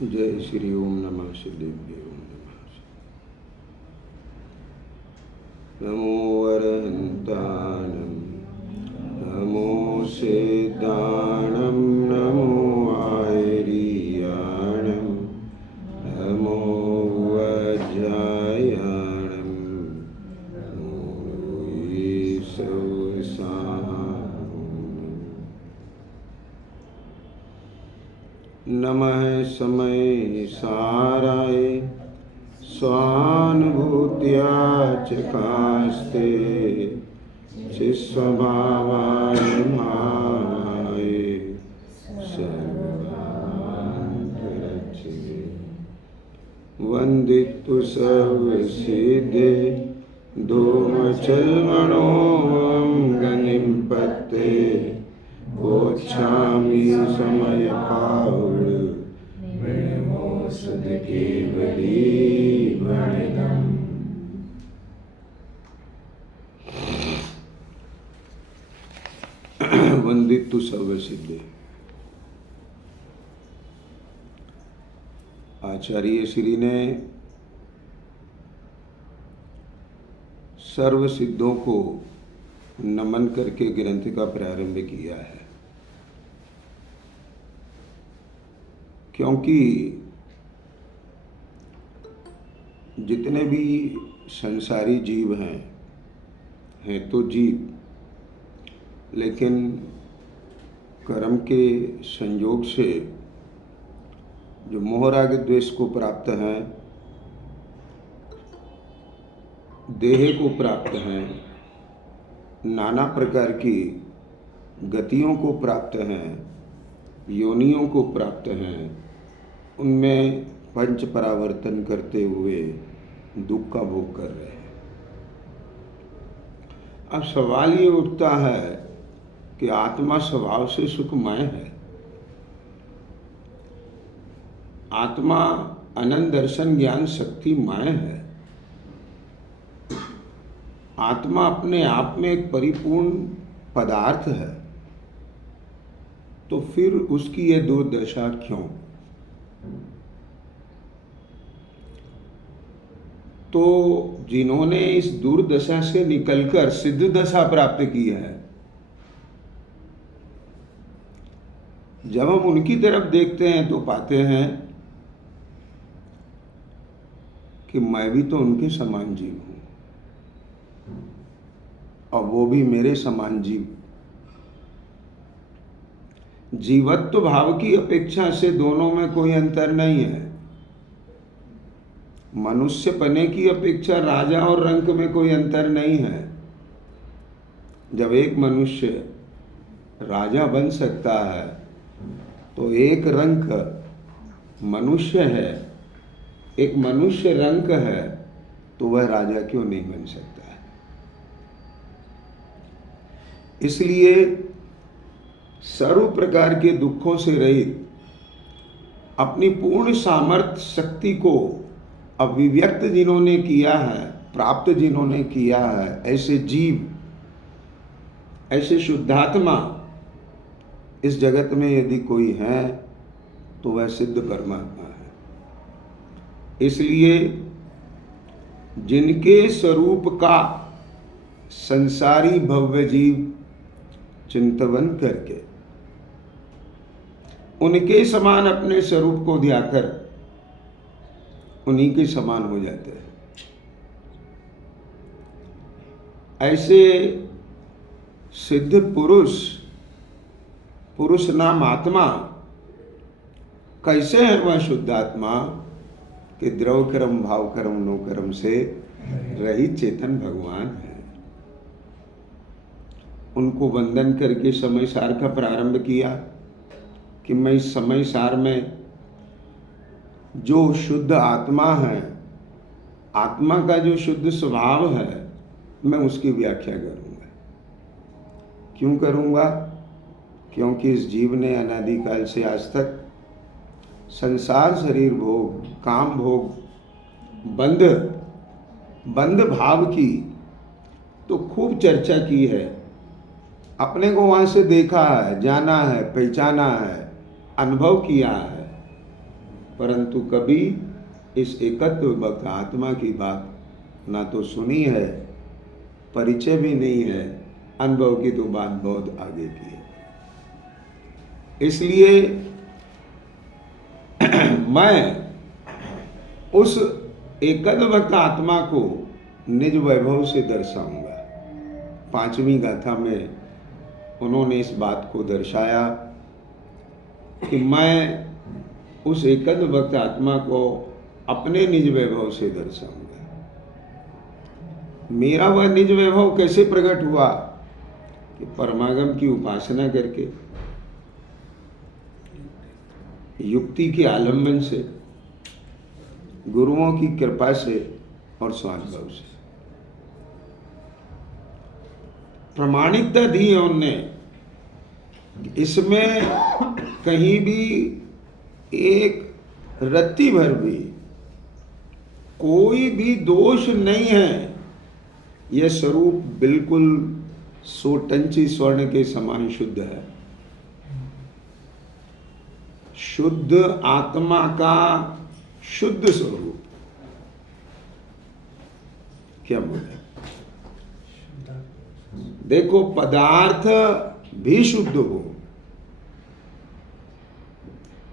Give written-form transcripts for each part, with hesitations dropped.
जय श्री ओम नमः शिवाय ओम नमः नमो अरहंतानं नमो सिद्धाणं नमो आयर्याणं नमो वज्रायणं नमो ईशवसां नमः समय साराय स्वानुभूत्या चकास्ते चिस्वभावाय भावाय सर्वान्तरक्षिणे वन्दितु सर्वसिद्धे धूमचल्मणोऽहं गनिं पत्ते गोच्छामि समयपावड मृणमोषध केवली वर्णनम्। वंदितु सर्वसिद्धे। आचार्य श्री ने सर्व सिद्धों को नमन करके ग्रंथ का प्रारंभ किया है, क्योंकि जितने भी संसारी जीव हैं तो जीव, लेकिन कर्म के संयोग से जो मोह राग द्वेष को प्राप्त हैं, देह को प्राप्त हैं, नाना प्रकार की गतियों को प्राप्त हैं, योनियों को प्राप्त हैं, उनमें पंच परावर्तन करते हुए दुख का भोग कर रहे हैं। अब सवाल ये उठता है कि आत्मा स्वभाव से सुखमय है, आत्मा अनंत दर्शन ज्ञान शक्तिमय है, आत्मा अपने आप में एक परिपूर्ण पदार्थ है, तो फिर उसकी ये दुर्दशा क्यों? तो जिन्होंने इस दुर्दशा से निकलकर सिद्ध दशा प्राप्त की है, जब हम उनकी तरफ देखते हैं तो पाते हैं कि मैं भी तो उनके समान जीव हूं और वो भी मेरे समान जीव। जीवत्व भाव की अपेक्षा से दोनों में कोई अंतर नहीं है। मनुष्य पने की अपेक्षा राजा और रंक में कोई अंतर नहीं है। जब एक मनुष्य राजा बन सकता है तो एक रंक मनुष्य है, एक मनुष्य रंक है, तो वह राजा क्यों नहीं बन सकता है? इसलिए सर्व प्रकार के दुखों से रहित अपनी पूर्ण सामर्थ्य शक्ति को अभिव्यक्त जिन्होंने किया है, प्राप्त जिन्होंने किया है, ऐसे जीव, ऐसे शुद्धात्मा इस जगत में यदि कोई है तो वह सिद्ध परमात्मा है। इसलिए जिनके स्वरूप का संसारी भव्य जीव चिंतन करके उनके समान अपने स्वरूप को ध्याकर उन्हीं के समान हो जाते हैं। ऐसे सिद्ध पुरुष, पुरुष नाम आत्मा, कैसे है वह शुद्ध आत्मा कि द्रव कर्म भाव कर्म नो कर्म से रहित चेतन भगवान है। उनको वंदन करके समय सार का प्रारंभ किया कि मैं इस समय सार में जो शुद्ध आत्मा है, आत्मा का जो शुद्ध स्वभाव है, मैं उसकी व्याख्या करूंगा। क्यों करूंगा? क्योंकि इस जीव ने अनादिकाल से आज तक संसार शरीर भोग, काम भोग, बंध भाव की तो खूब चर्चा की है, अपने को वहां से देखा है, जाना है, पहचाना है, अनुभव किया है, परंतु कभी इस एकत्व भक्त आत्मा की बात ना तो सुनी है, परिचय भी नहीं है, अनुभव की तो बात बहुत आगे की है। इसलिए मैं उस एकत्व भक्त आत्मा को निज वैभव से दर्शाऊंगा। 5वीं गाथा में उन्होंने इस बात को दर्शाया कि मैं उस एकत्व भक्त आत्मा को अपने निज वैभव से दर्शाऊंगा। मेरा वह निज वैभव कैसे प्रकट हुआ? कि परमागम की उपासना करके, युक्ति के आलम्बन से, गुरुओं की कृपा से और स्वानुभव से प्रमाणिकता दी है उनने। इसमें कहीं भी एक रत्ती भर भी कोई भी दोष नहीं है। यह स्वरूप बिल्कुल सोटंची स्वर्ण के समान शुद्ध है। शुद्ध आत्मा का शुद्ध स्वरूप क्या बोले? देखो, पदार्थ भी शुद्ध हो,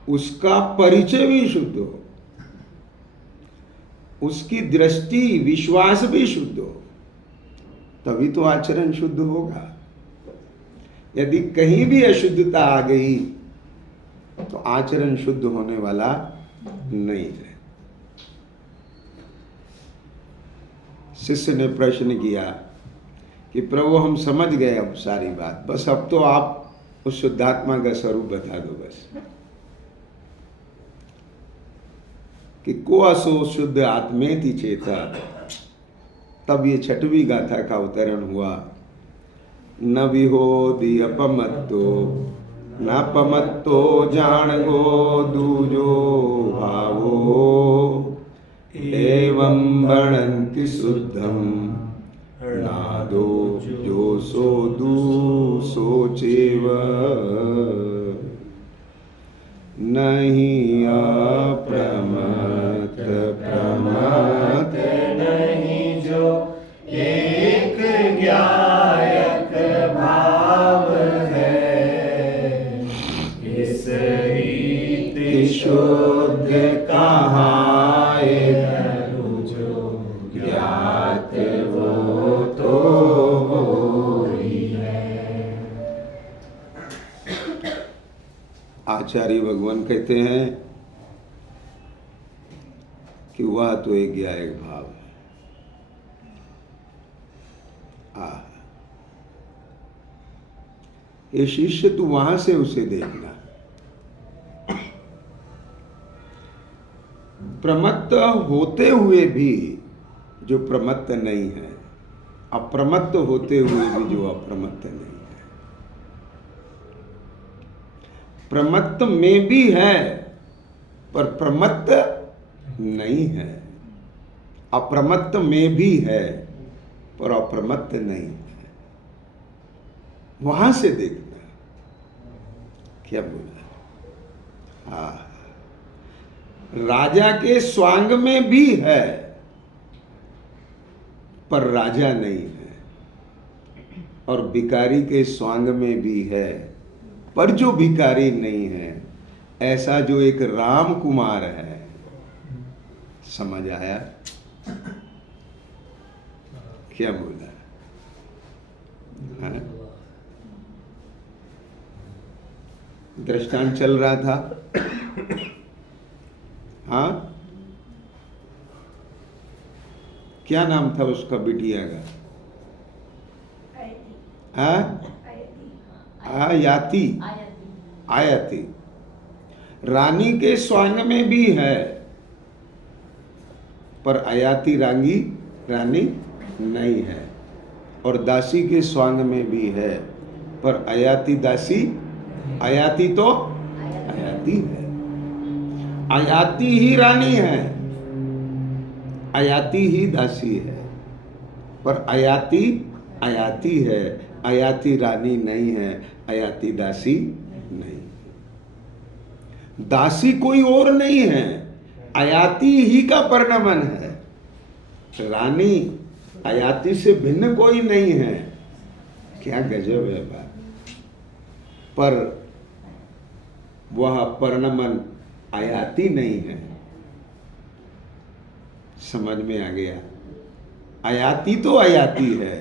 उसका परिचय भी शुद्ध हो, उसकी दृष्टि विश्वास भी शुद्ध हो, तभी तो आचरण शुद्ध होगा। यदि कहीं भी अशुद्धता आ गई तो आचरण शुद्ध होने वाला नहीं है। शिष्य ने प्रश्न किया कि प्रभु हम समझ गए अब सारी बात, बस अब तो आप उस शुद्धात्मा का स्वरूप बता दो बस। कि को असो शुद्ध आत्मेति चेता, तब ये 6वीं गाथा का अवतरण हुआ। न विहोदि अपमत्तो न पमत्तो जाणगो दूजो भावो, एवं वर्णन्ति शुद्धम नादो जो सो दू सोचेव, नहीं अप्रमत प्रमत नहीं जो एक ज्ञायक भाव है, इस रीति शुद्ध कहाए जो ज्ञात वो तो ही है। आचार्य भगवान कहते हैं कि वह तो एक ज्ञायक भाव है। ये शिष्य तू वहां से उसे देखना। प्रमत्त होते हुए भी जो प्रमत्त नहीं है, अप्रमत्त होते हुए भी जो अप्रमत्त नहीं है, प्रमत्त में भी है पर प्रमत्त नहीं है, अप्रमत्त में भी है पर अप्रमत्त नहीं है। वहां से देखना। क्या बोला? राजा के स्वांग में भी है पर राजा नहीं है, और भिखारी के स्वांग में भी है पर जो भिखारी नहीं है। ऐसा जो एक राम कुमार है। समझ आया? क्या बोला? हाँ? दृष्टांत चल रहा था हाँ, क्या नाम था उसका बिटिया का? हाँ, आयाति। आयाति रानी के स्वांग में भी है, पर आयाति रानी नहीं है। और दासी के स्वांग में भी है, पर आयाति दासी, आयाति तो आयाति है। आयाति ही रानी है, आयाति ही दासी है, पर आयाति आयाति है, आयाति रानी नहीं है, आयाति दासी नहीं। दासी कोई और नहीं है, आयाति ही का परिणमन है। रानी आयाति से भिन्न कोई नहीं है। क्या गजब है बात। पर वह परिणमन आयाति नहीं है। समझ में आ गया? आयाति तो आयाति है।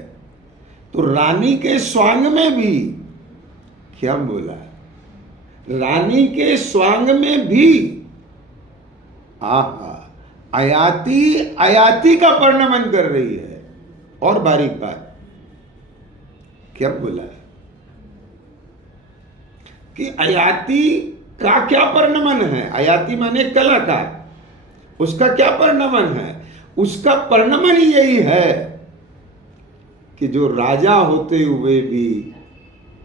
तो रानी के स्वांग में भी, क्या बोला, रानी के स्वांग में भी आहा आयाति आयाति का परिणमन कर रही है। और बारीक बात, क्या बोला कि आयाति का क्या परिणमन है? आयाति माने कलाकार, उसका क्या परिणमन है? उसका परिणमन यही है कि जो राजा होते हुए भी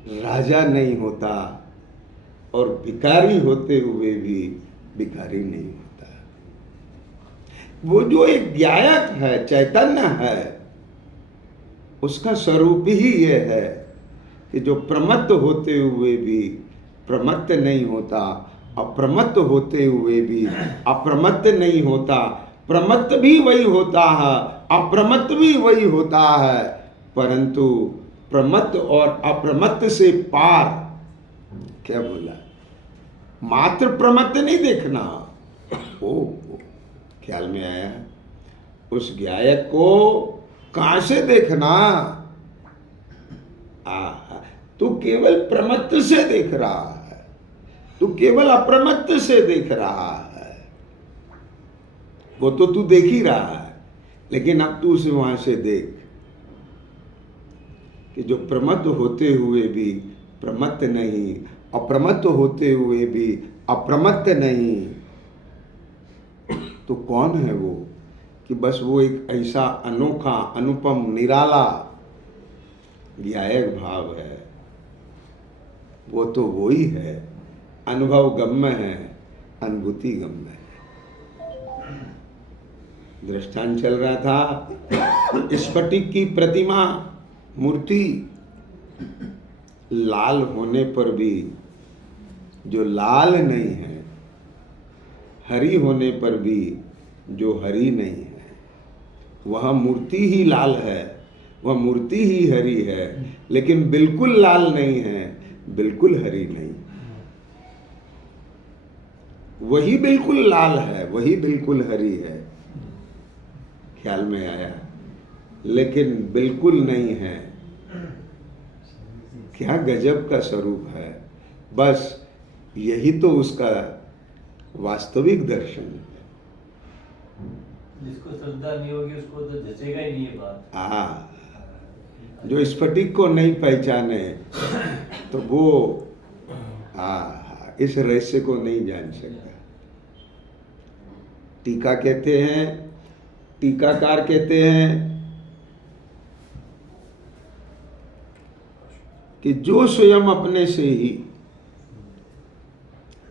राजा नहीं होता और भिखारी होते हुए भी भिखारी नहीं होता। वो जो एक गायक है, चैतन्य है, उसका स्वरूप ही ये है कि जो प्रमत्त होते हुए भी प्रमत्त नहीं होता, अप्रमत्त होते हुए भी अप्रमत्त नहीं होता, प्रमत्त भी वही होता है, अप्रमत्त भी वही होता है, परंतु प्रमत्त और अप्रमत्त से पार। क्या बोला? मात्र प्रमत्त नहीं देखना। ओ ख्याल में आया? उस गायक को कहां से देखना? तू केवल प्रमत्त से देख रहा है, तू केवल अप्रमत्त से देख रहा है। वो तो तू देख ही रहा है, लेकिन अब तू उसे वहां से देख कि जो प्रमत्त होते हुए भी प्रमत्त नहीं, अप्रमत्त होते हुए भी अप्रमत्त नहीं, तो कौन है वो? कि बस वो एक ऐसा अनोखा, अनुपम, निराला गायक भाव है। वो तो वो ही है, अनुभव गम्य है, अनुभूति गम्य है। दृष्टांत चल रहा था, स्फटिक की प्रतिमा, मूर्ति लाल होने पर भी जो लाल नहीं है, हरी होने पर भी जो हरी नहीं है, वह मूर्ति ही लाल है, वह मूर्ति ही हरी है, लेकिन बिल्कुल लाल नहीं है, बिल्कुल हरी नहीं। वही बिल्कुल लाल है, वही बिल्कुल हरी है। ख्याल में आया? लेकिन बिल्कुल नहीं है। क्या गजब का स्वरूप है। बस यही तो उसका वास्तविक दर्शन है। जिसको श्रद्धा नहीं होगी उसको तो जचेगा ही नहीं ये बात। जो स्फटिक को नहीं पहचाने तो वो इस रहस्य को नहीं जान सकता। टीका कहते हैं, टीकाकार कहते हैं कि जो स्वयं अपने से ही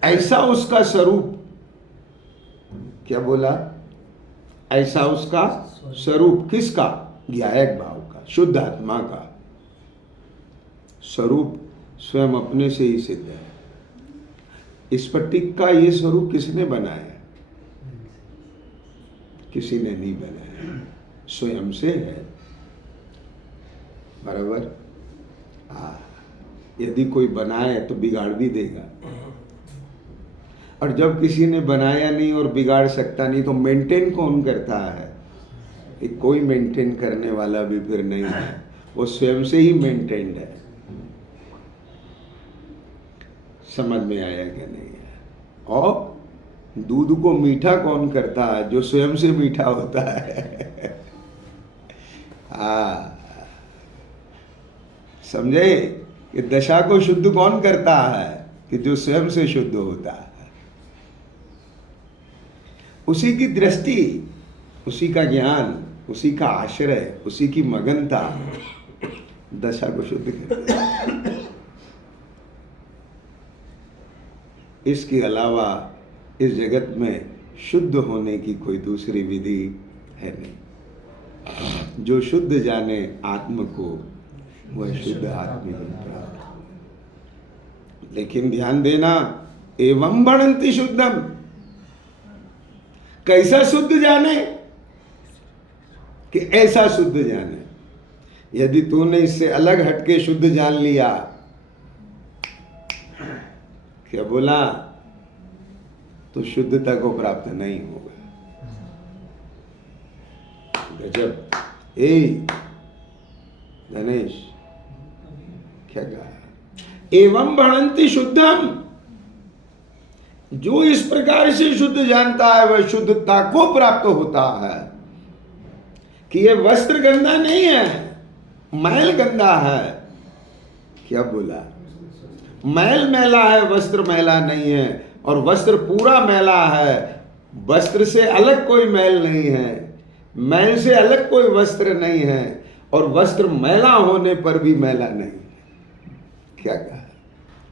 ऐसा उसका स्वरूप, क्या बोला? ऐसा उसका स्वरूप। किसका? गायक भाव का, शुद्ध आत्मा का स्वरूप स्वयं अपने से ही सिद्ध है। स्फटिक का ये स्वरूप किसने बनाया? किसी ने नहीं बनाया, स्वयं से है। बराबर? यदि कोई बनाए तो बिगाड़ भी देगा, और जब किसी ने बनाया नहीं और बिगाड़ सकता नहीं तो मेंटेन कौन करता है? कोई मेंटेन करने वाला भी फिर नहीं है, वो स्वयं से ही मेंटेन्ड है। समझ में आया क्या? नहीं है? और दूध को मीठा कौन करता है? जो स्वयं से मीठा होता है। समझे कि दशा को शुद्ध कौन करता है? कि जो स्वयं से शुद्ध होता है। उसी की दृष्टि, उसी का ज्ञान, उसी का आश्रय, उसी की मगनता दशा को शुद्ध करती है। इसके अलावा इस जगत में शुद्ध होने की कोई दूसरी विधि है नहीं। जो शुद्ध जाने आत्म को वह शुद्ध आत्मा ही प्राप्त हो। लेकिन ध्यान देना, एवं बढ़ंती शुद्धम, कैसा शुद्ध जाने? कि ऐसा शुद्ध जाने। यदि तूने इससे अलग हटके शुद्ध जान लिया, क्या बोला, तो शुद्धता को प्राप्त नहीं होगा। गजब। गणेश क्या कहा? एवं बढ़ंती शुद्धम, जो इस प्रकार से शुद्ध जानता है वह शुद्धता को प्राप्त होता है। कि ये वस्त्र गंदा नहीं है, मैल गंदा है। क्या बोला? मैल मैला है, वस्त्र मैला नहीं है। और वस्त्र पूरा मैला है, वस्त्र से अलग कोई मैल नहीं है, मैल से अलग कोई वस्त्र नहीं है, और वस्त्र मैला होने पर भी मैला नहीं है। क्या कहा?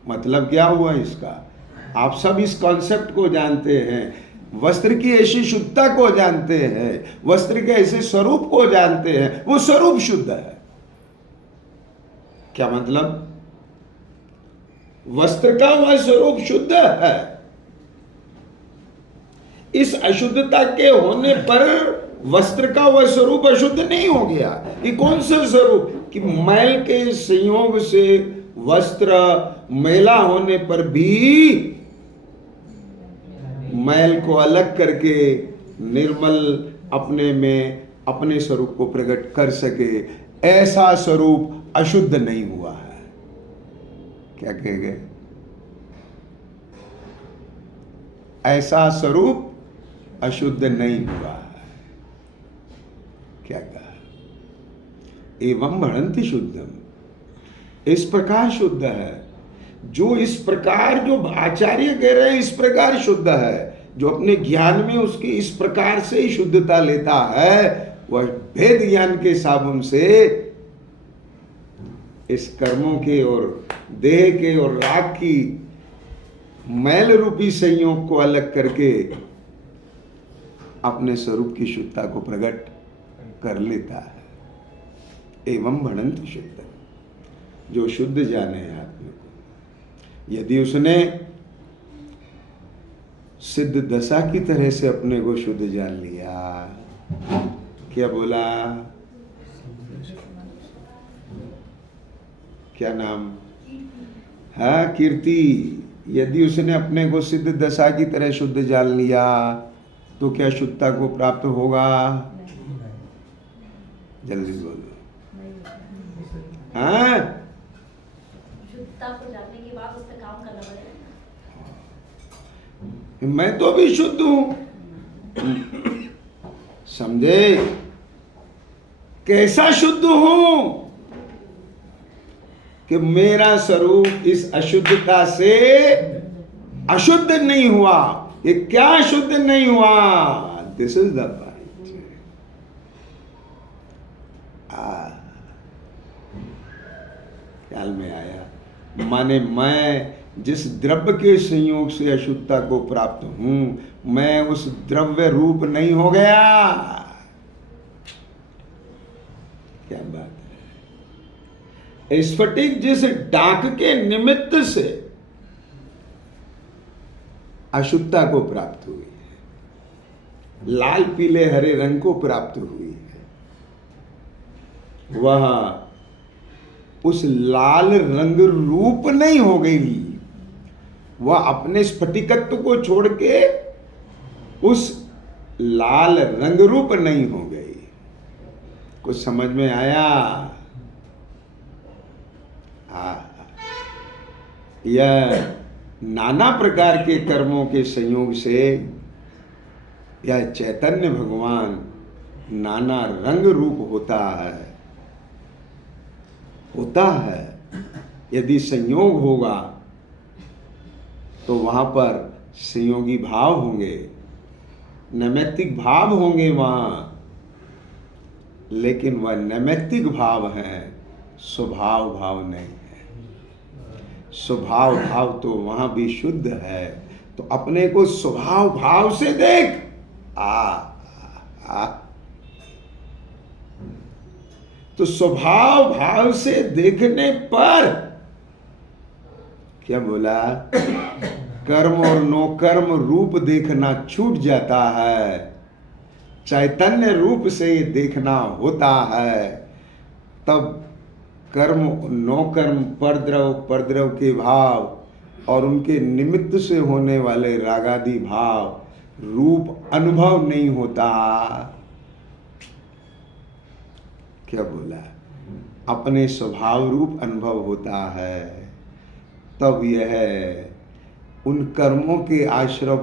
मतलब क्या हुआ इसका? आप सब इस कॉन्सेप्ट को जानते हैं, वस्त्र की ऐसी शुद्धता को जानते हैं, वस्त्र के ऐसे स्वरूप को जानते हैं, वो स्वरूप शुद्ध है। क्या मतलब? वस्त्र का वह स्वरूप शुद्ध है। इस अशुद्धता के होने पर वस्त्र का वह स्वरूप अशुद्ध नहीं हो गया। ये कौन सा स्वरूप? कि मैल के संयोग से वस्त्र मैला होने पर भी मैल को अलग करके निर्मल अपने में अपने स्वरूप को प्रकट कर सके, ऐसा स्वरूप अशुद्ध नहीं हुआ है। क्या कह गए? ऐसा स्वरूप अशुद्ध नहीं हुआ है। क्या कहा? एवं बढ़ंती शुद्धम, इस प्रकार शुद्ध है। जो इस प्रकार, जो आचार्य कह रहे हैं इस प्रकार शुद्ध है, जो अपने ज्ञान में उसकी इस प्रकार से ही शुद्धता लेता है, वह भेद ज्ञान के साबुन से इस कर्मों के और देह के और राग की मैल रूपी संयोग को अलग करके अपने स्वरूप की शुद्धता को प्रकट कर लेता है। एवं बढ़ंत शुद्ध, जो शुद्ध जाने आत्मा को, यदि उसने सिद्ध दशा की तरह से अपने को शुद्ध जान लिया, क्या बोला? क्या नाम है? कीर्ति। यदि उसने अपने को सिद्ध दशा की तरह शुद्ध जान लिया तो क्या शुद्धता को प्राप्त होगा? जल्दी बोलो। हाँ, शुद्धता को जानने के बाद उस पर काम करना पड़ेगा। मैं तो भी शुद्ध हूं, समझे? कैसा शुद्ध हूं? कि मेरा स्वरूप इस अशुद्धता से अशुद्ध नहीं हुआ। ये क्या शुद्ध नहीं हुआ? This is the point. ख्याल में आया? माने मैं जिस द्रव्य के संयोग से अशुद्धता को प्राप्त हूं, मैं उस द्रव्य रूप नहीं हो गया। क्या बात है? स्फटिक जिस डाक के निमित्त से अशुद्धता को प्राप्त हुई है, लाल पीले हरे रंग को प्राप्त हुई है, वह उस लाल रंग रूप नहीं हो गई। वह अपने स्फटिकत्व को छोड़ के उस लाल रंग रूप नहीं हो गई। कुछ समझ में आया? यह नाना प्रकार के कर्मों के संयोग से यह चैतन्य भगवान नाना रंग रूप होता है। यदि संयोग होगा तो वहां पर संयोगी भाव होंगे, नैमित्तिक भाव होंगे वहां, लेकिन वह नैमित्तिक भाव है, स्वभाव भाव नहीं है। स्वभाव भाव तो वहां भी शुद्ध है। तो अपने को स्वभाव भाव से देख। तो स्वभाव भाव से देखने पर क्या बोला, कर्म और नो कर्म रूप देखना छूट जाता है, चैतन्य रूप से देखना होता है। तब कर्म नो कर्म, परद्रव के भाव और उनके निमित्त से होने वाले रागादि भाव रूप अनुभव नहीं होता। क्या बोला, अपने स्वभाव रूप अनुभव होता है। तब यह उन कर्मों के आश्रव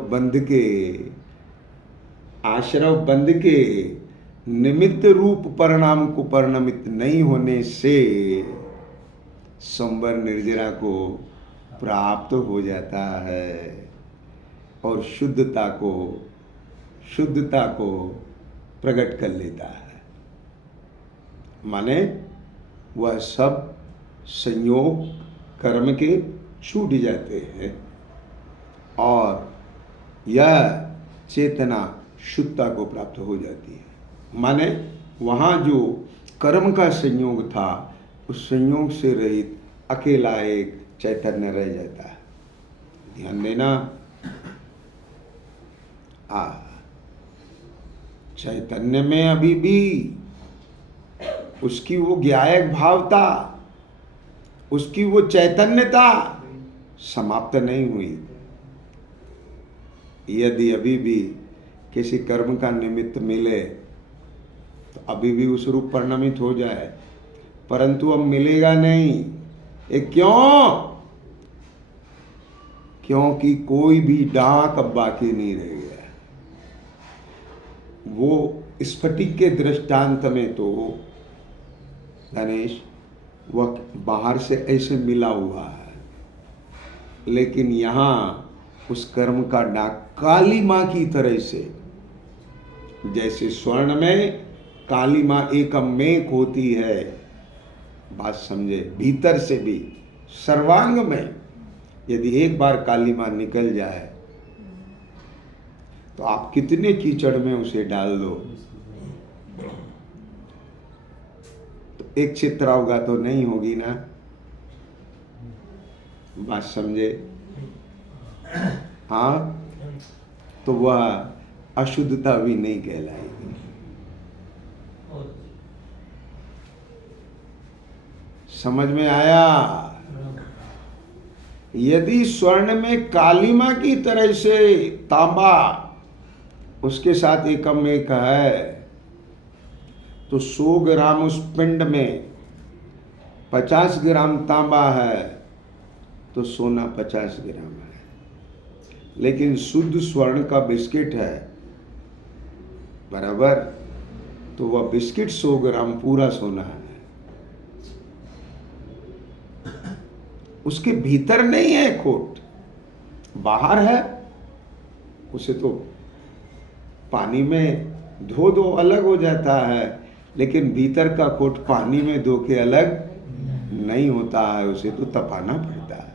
बंध के निमित्त रूप परिणाम को परिणमित नहीं होने से संवर निर्जरा को प्राप्त हो जाता है और शुद्धता को प्रकट कर लेता है। माने वह सब संयोग कर्म के छूट जाते हैं और यह चेतना शुद्धता को प्राप्त हो जाती है। माने वहाँ जो कर्म का संयोग था उस संयोग से रहित अकेला एक चैतन्य रह जाता है। ध्यान देना, चैतन्य में अभी भी उसकी वो ज्ञायक भावता, उसकी वो चैतन्यता समाप्त नहीं हुई। यदि अभी भी किसी कर्म का निमित्त मिले तो अभी भी उस रूप परिणमित हो जाए, परंतु अब मिलेगा नहीं। ये क्यों? क्योंकि कोई भी डाक अब बाकी नहीं रह गया। वो स्फटिक के दृष्टांत में तो गणेश वह बाहर से ऐसे मिला हुआ है, लेकिन यहाँ उस कर्म का डाक काली माँ की तरह से, जैसे स्वर्ण में काली माँ एकम मेक होती है, बात समझे, भीतर से भी सर्वांग में यदि एक बार काली माँ निकल जाए तो आप कितने कीचड़ में उसे डाल दो तो एक चित्रा होगा तो नहीं होगी ना। बात समझे? हाँ, तो वह अशुद्धता भी नहीं कहलाएगी। समझ में आया? यदि स्वर्ण में कालीमा की तरह से तांबा उसके साथ एकम एक है तो 100 ग्राम उस पिंड में 50 ग्राम तांबा है तो सोना 50 ग्राम है। लेकिन शुद्ध स्वर्ण का बिस्किट है बराबर, तो वह बिस्किट 100 ग्राम पूरा सोना है। उसके भीतर नहीं है खोट, बाहर है। उसे तो पानी में धो दो अलग हो जाता है, लेकिन भीतर का खोट पानी में धो के अलग नहीं होता है, उसे तो तपाना पड़ता है।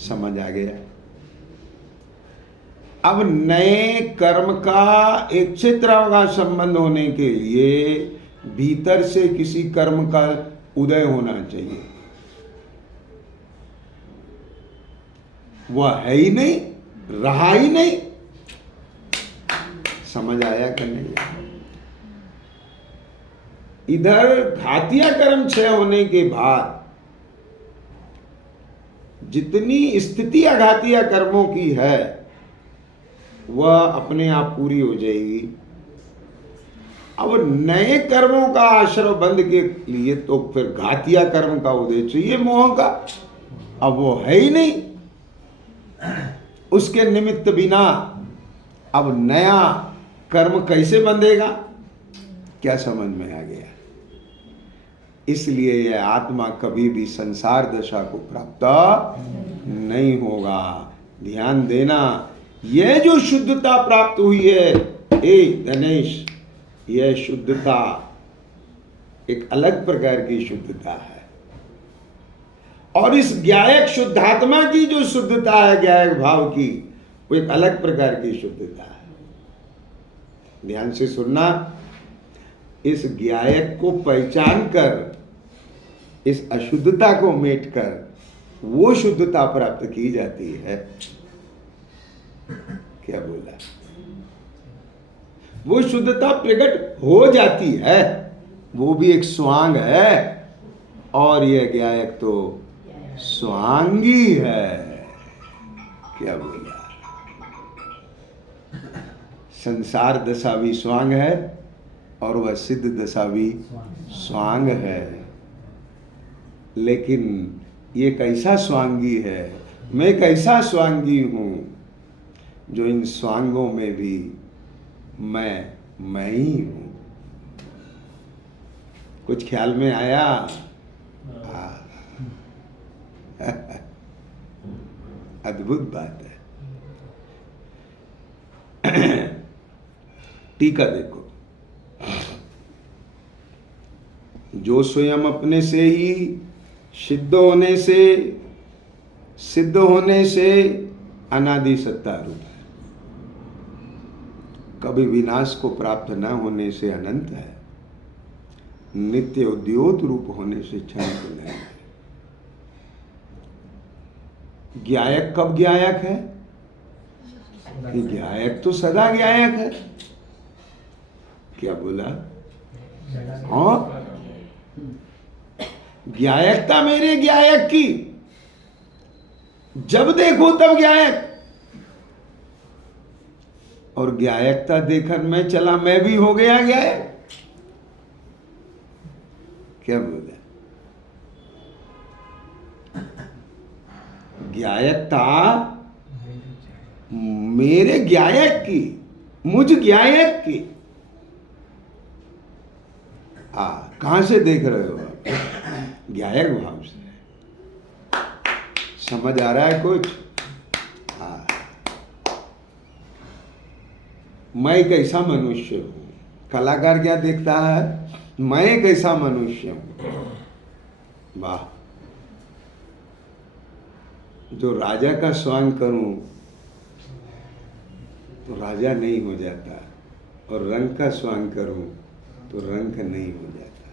समझ आ गया? अब नए कर्म का एक चित्रा का संबंध होने के लिए भीतर से किसी कर्म का उदय होना चाहिए। वह है ही नहीं, रहा ही नहीं। समझ आया कि नहीं? इधर घातिया कर्म क्षय होने के बाद जितनी स्थिति अघातिया कर्मों की है वह अपने आप पूरी हो जाएगी। अब नए कर्मों का आश्रय बंध के लिए तो फिर घातिया कर्म का उदय चाहिए, मोह का। अब वो है ही नहीं, उसके निमित्त बिना अब नया कर्म कैसे बंधेगा? क्या समझ में आ गया? इसलिए यह आत्मा कभी भी संसार दशा को प्राप्त नहीं होगा। ध्यान देना, यह जो शुद्धता प्राप्त हुई है, ए गणेश, यह शुद्धता एक अलग प्रकार की शुद्धता है। और इस ज्ञायक शुद्धात्मा की जो शुद्धता है, ज्ञायक भाव की, वो एक अलग प्रकार की शुद्धता है। ध्यान से सुनना, इस ज्ञायक को पहचान कर, इस अशुद्धता को मेट कर वो शुद्धता प्राप्त की जाती है। क्या बोला? वो शुद्धता प्रकट हो जाती है, वो भी एक स्वांग है। और यह ज्ञायक तो स्वांगी है। क्या बोला? संसार दशा भी स्वांग है और वह सिद्ध दशा भी स्वांग है। लेकिन ये कैसा स्वांगी है, मैं कैसा स्वांगी हूं, जो इन स्वांगों में भी मैं ही हूं। कुछ ख्याल में आया? अद्भुत बात है। टीका देखो, जो स्वयं अपने से ही सिद्ध होने से अनादि सत्ता रूप है, कभी विनाश को प्राप्त न होने से अनंत है, नित्य उद्योत रूप होने से क्षणिक नहीं है। ज्ञायक कब ज्ञायक है? कि ज्ञायक तो सदा ज्ञायक है। क्या बोला? हाँ, ज्ञायकता मेरे ज्ञायक की, जब देखो तब ज्ञायक। और ज्ञायकता देखकर मैं चला, मैं भी हो गया ज्ञायक। क्या बोला? ज्ञायकता मेरे ज्ञायक की, मुझ ज्ञायक की। कहां से देख रहे हो आप? ज्ञायक भाव से। समझ आ रहा है कुछ? हाँ, मैं कैसा मनुष्य हूं। कलाकार क्या देखता है? मैं कैसा मनुष्य हूं। वाह, जो राजा का स्वांग करूं तो राजा नहीं हो जाता, और रंग का स्वांग करूं तो रंग नहीं हो जाता।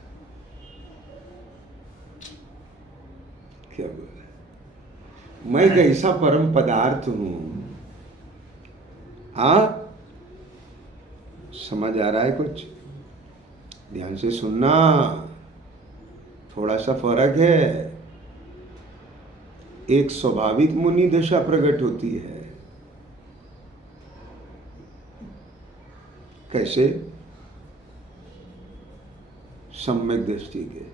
क्या बोला? मैं कैसा परम पदार्थ हूं। हाँ, समझ आ रहा है कुछ? ध्यान से सुनना, थोड़ा सा फर्क है। एक स्वाभाविक मुनि दशा प्रकट होती है। कैसे? सम्यक दृष्टि के।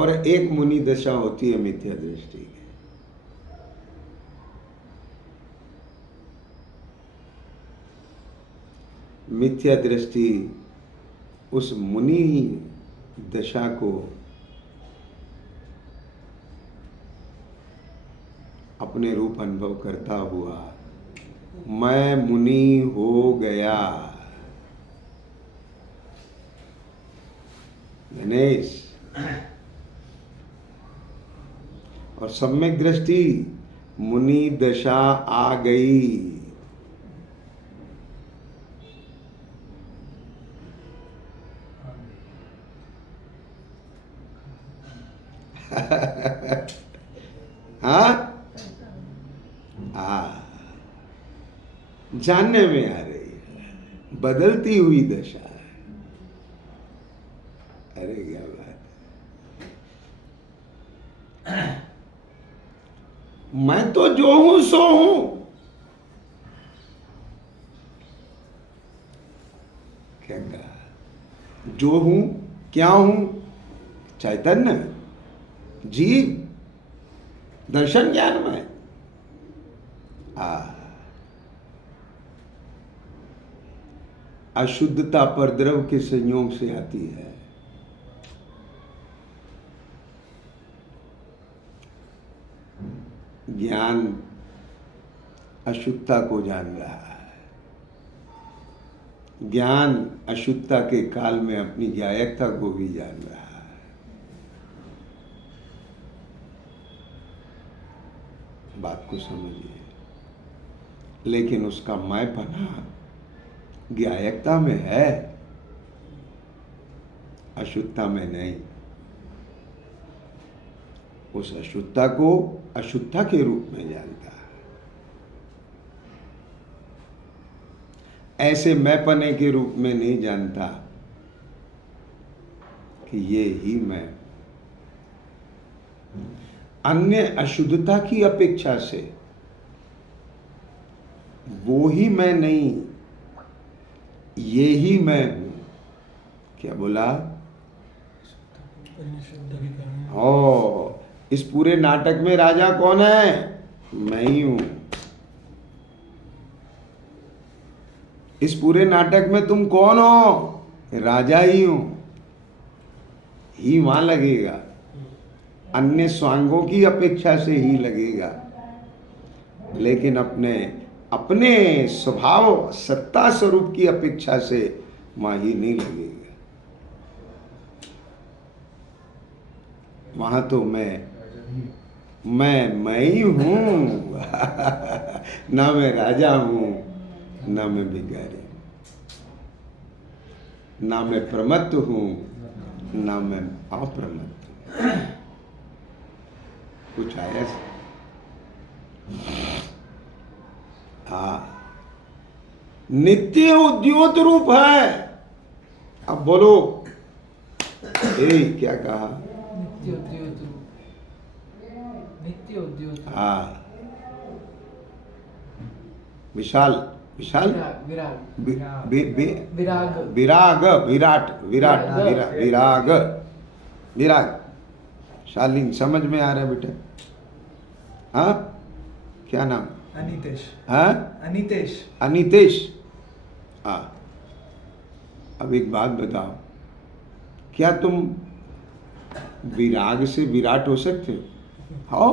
और एक मुनि दशा होती है मिथ्या दृष्टि की। मिथ्या दृष्टि उस मुनि दशा को अपने रूप अनुभव करता हुआ मैं मुनि हो गया। गणेश, और सम्यक दृष्टि मुनि दशा आ गई। हाँ, जानने में आ रही है, बदलती हुई दशा है। अरे क्या बात! मैं तो जो हूं सो हूं। क्या कहा? जो हूं, क्या हूं? चैतन्य, जीव, दर्शन ज्ञान में। अशुद्धता पर द्रव के संयोग से आती है। ज्ञान अशुद्धता को जान रहा है। ज्ञान अशुद्धता के काल में अपनी ज्ञायकता को भी जान रहा है। बात को समझिए। लेकिन उसका मैंपना ज्ञायकता में है, अशुद्धता में नहीं। उस अशुद्धता को अशुद्धता के रूप में जानता है, ऐसे मैंपने के रूप में नहीं जानता कि ये ही मैं। अन्य अशुद्धता की अपेक्षा से वो ही मैं नहीं, ये ही मैं हूं। क्या बोला? ओ, इस पूरे नाटक में राजा कौन है? मैं ही हूं। इस पूरे नाटक में तुम कौन हो? राजा ही हूं। ही वहां लगेगा, अन्य स्वांगों की अपेक्षा से ही लगेगा, लेकिन अपने स्वभाव सत्ता स्वरूप की अपेक्षा से वहां ही नहीं लगेगा। वहां तो मैं ही हूं। ना मैं राजा हूं, ना मैं भिखारी, ना मैं प्रमत्त हूं, ना मैं अप्रमत्त। कुछ आया? नित्य उद्योत रूप है। अब बोलो, क्या कहा? नित्य उद्योत। विशाल विराग शालीन समझ में आ रहा है बेटा? हाँ, क्या नाम? अनितेश। हाँ, अनितेश। अब एक बात बताओ, क्या तुम विराग से विराट हो सकते हो?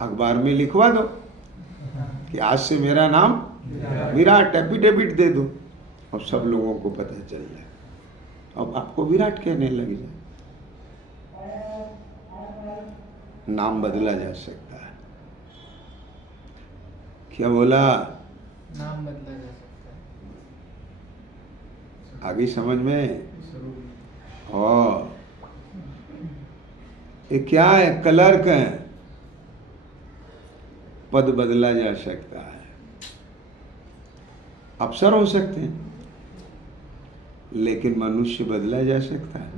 अखबार में लिखवा दो कि आज से मेरा नाम विराट, एफिडेविट दे दो, और सब लोगों को पता चल जाए, अब आपको विराट कहने लग जाए। नाम बदला जा सकता है। क्या बोला? नाम बदला जा सकता है। आगे समझ में? और ये क्या है? क्लर्क है, पद बदला जा सकता है। अफसर हो सकते हैं, लेकिन मनुष्य बदला जा सकता है?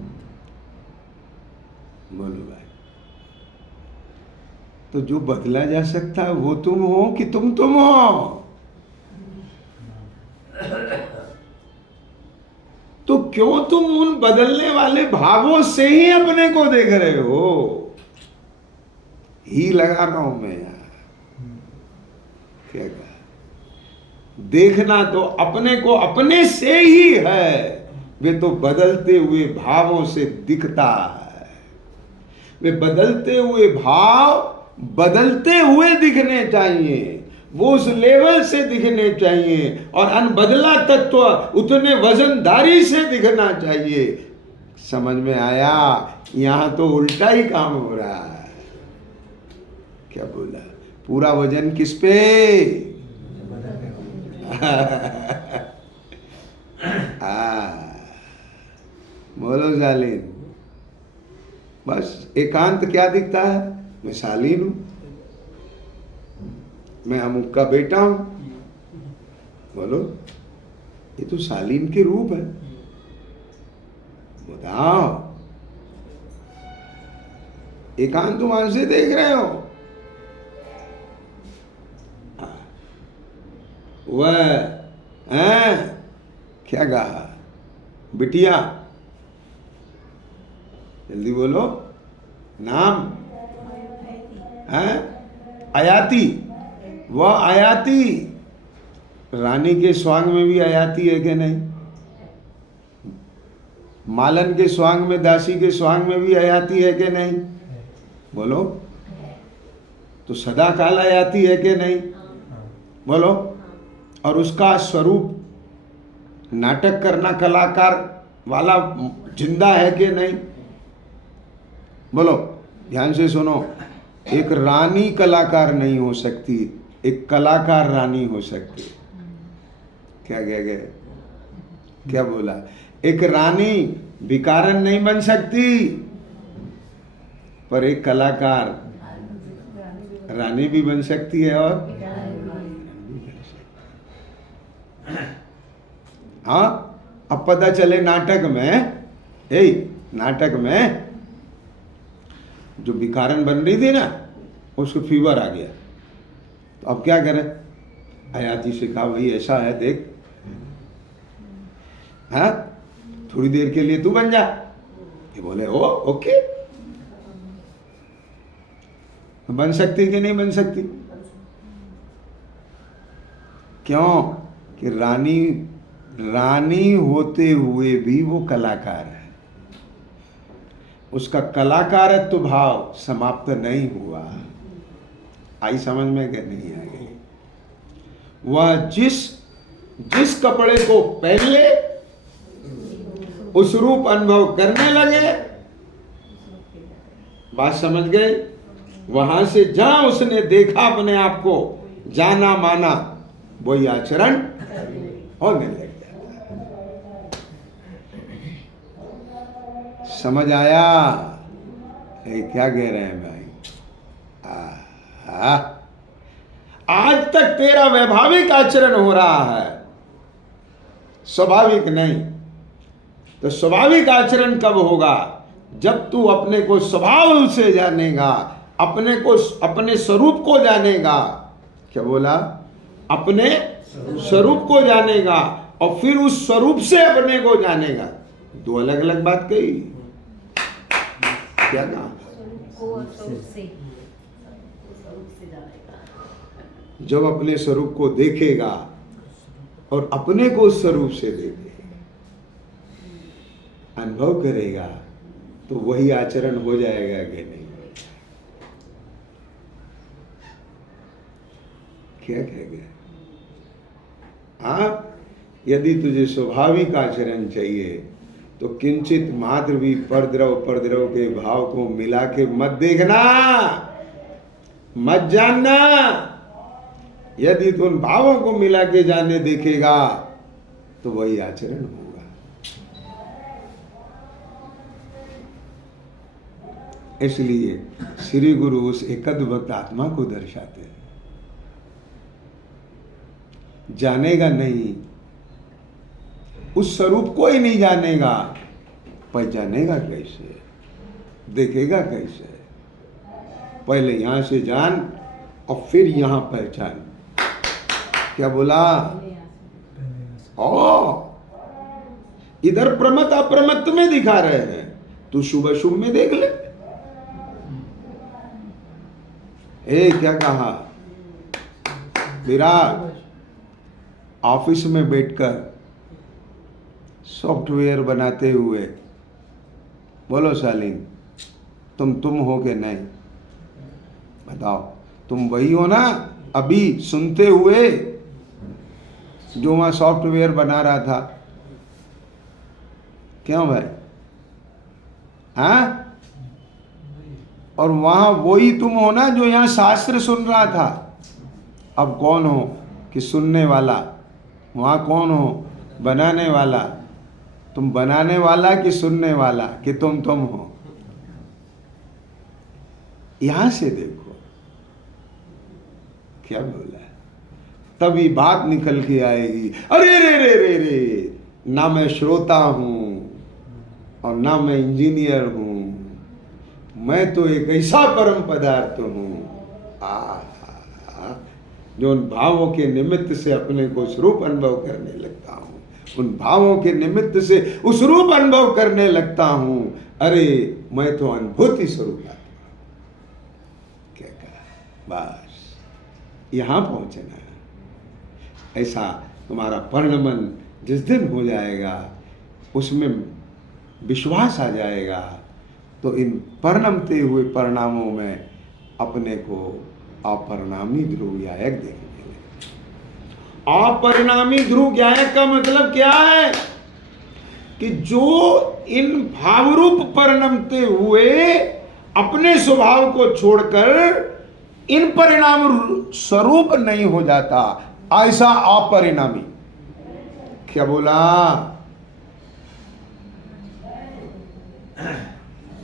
बोलो भाई। तो जो बदला जा सकता है वो तुम हो कि तुम हो? तो क्यों तुम उन बदलने वाले भावों से ही अपने को देख रहे हो? ही लगा रहा हूं मैं यार। क्या कहा? देखना तो अपने को अपने से ही है, वे तो बदलते हुए भावों से दिखता है। वे बदलते हुए भाव बदलते हुए दिखने चाहिए, वो उस लेवल से दिखने चाहिए, और अनबदला तत्व उतने वजनदारी से दिखना चाहिए। समझ में आया? यहां तो उल्टा ही काम हो रहा है। क्या बोला? पूरा वजन किस पे? बोलो शालीन। बस एकांत क्या दिखता है? मैं शालीन हूं, मैं अमुक का बेटा हूं। बोलो, ये तो शालीन के रूप है। बताओ, एकांत वहां से देख रहे हो? वह है क्या कहा? बिटिया जल्दी बोलो। नाम है आयाति। वह आयाति रानी के स्वांग में भी आयाति है कि नहीं? मालन के स्वांग में, दासी के स्वांग में भी आयाति है कि नहीं? बोलो। तो सदा काल आयाति है कि नहीं? बोलो। और उसका स्वरूप नाटक करना कलाकार वाला जिंदा है कि नहीं? बोलो, ध्यान से सुनो। एक रानी कलाकार नहीं हो सकती, एक कलाकार रानी हो सकती। क्या कह गए? क्या बोला? एक रानी विकारन नहीं बन सकती, पर एक कलाकार रानी भी बन सकती है। और हाँ, अब पता चले नाटक में जो विकारन बन रही थी ना, उसको फीवर आ गया। तो अब क्या करे? आयाति से कहा, भाई ऐसा है, देख, हाँ थोड़ी देर के लिए तू बन जा। ये बोले ओ ओके। बन सकती कि नहीं बन सकती? क्यों? कि रानी होते हुए भी वो कलाकार है। उसका कलाकारत्व भाव समाप्त नहीं हुआ। आई समझ में कि नहीं आ गई? वह जिस कपड़े को पहले उस रूप अनुभव करने लगे, बात समझ गए? वहां से जहां उसने देखा अपने आप को, जाना माना, वही आचरण होने लग जाता। समझ आया? क्या कह रहे हैं भाई? आज तक तेरा वैभाविक आचरण हो रहा है, स्वाभाविक नहीं। तो स्वाभाविक आचरण कब होगा? जब तू अपने को स्वभाव से जानेगा, अपने स्वरूप को जानेगा। क्या बोला? अपने स्वरूप को जानेगा, और फिर उस स्वरूप से अपने को जानेगा। दो अलग अलग बात कही। क्या कहा? जब अपने स्वरूप को देखेगा और अपने को उस स्वरूप से देखेगा, अनुभव करेगा, तो वही आचरण हो जाएगा कि नहीं? क्या कह गया? हाँ, यदि तुझे स्वाभाविक आचरण चाहिए तो किंचित मात्र भी परद्रव के भाव को मिला के मत देखना, मत जानना। यदि तू उन भावों को मिला के जाने देखेगा तो वही आचरण होगा। इसलिए श्री गुरु उस एकद्भक्त आत्मा को दर्शाते हैं। जानेगा नहीं, उस स्वरूप को ही नहीं जानेगा, पहचानेगा कैसे? देखेगा कैसे? पहले यहां से जान और फिर यहां पहचान। क्या बोला? इधर प्रमत अप्रमत्त में दिखा रहे हैं, तू शुभ शुभ में देख ले। क्या कहा? विराट ऑफिस में बैठकर सॉफ्टवेयर बनाते हुए, बोलो शालीन, तुम हो के नहीं? बताओ, तुम वही हो ना अभी सुनते हुए जो वहां सॉफ्टवेयर बना रहा था? क्यों भाई? हाँ? और वहां वही तुम हो ना जो यहां शास्त्र सुन रहा था? अब कौन हो कि सुनने वाला? वहां कौन हो? बनाने वाला। तुम बनाने वाला कि सुनने वाला? कि तुम हो? यहां से देखो क्या बोला है, तभी बात निकल के आएगी। अरे रे रे रे रे, ना मैं श्रोता हूं और ना मैं इंजीनियर हूं, मैं तो एक ऐसा परम पदार्थ हूं जो उन भावों के निमित्त से अपने को उस रूप अनुभव करने लगता हूं, उन भावों के निमित्त से उस रूप अनुभव करने लगता हूं। अरे मैं तो अनुभूति स्वरूप आत्मा। क्या कहा, बस यहां पहुंचना है। ऐसा तुम्हारा परिणमन जिस दिन हो जाएगा, उसमें विश्वास आ जाएगा, तो इन परिणमते हुए परिणामों में अपने को अपरिणामी ध्रुव गायक देखने लगे। अपरिणामी ध्रुव गायक का मतलब क्या है कि जो इन भावरूप परिणमते हुए अपने स्वभाव को छोड़कर इन परिणाम स्वरूप नहीं हो जाता, ऐसा अपरिणामी। क्या बोला,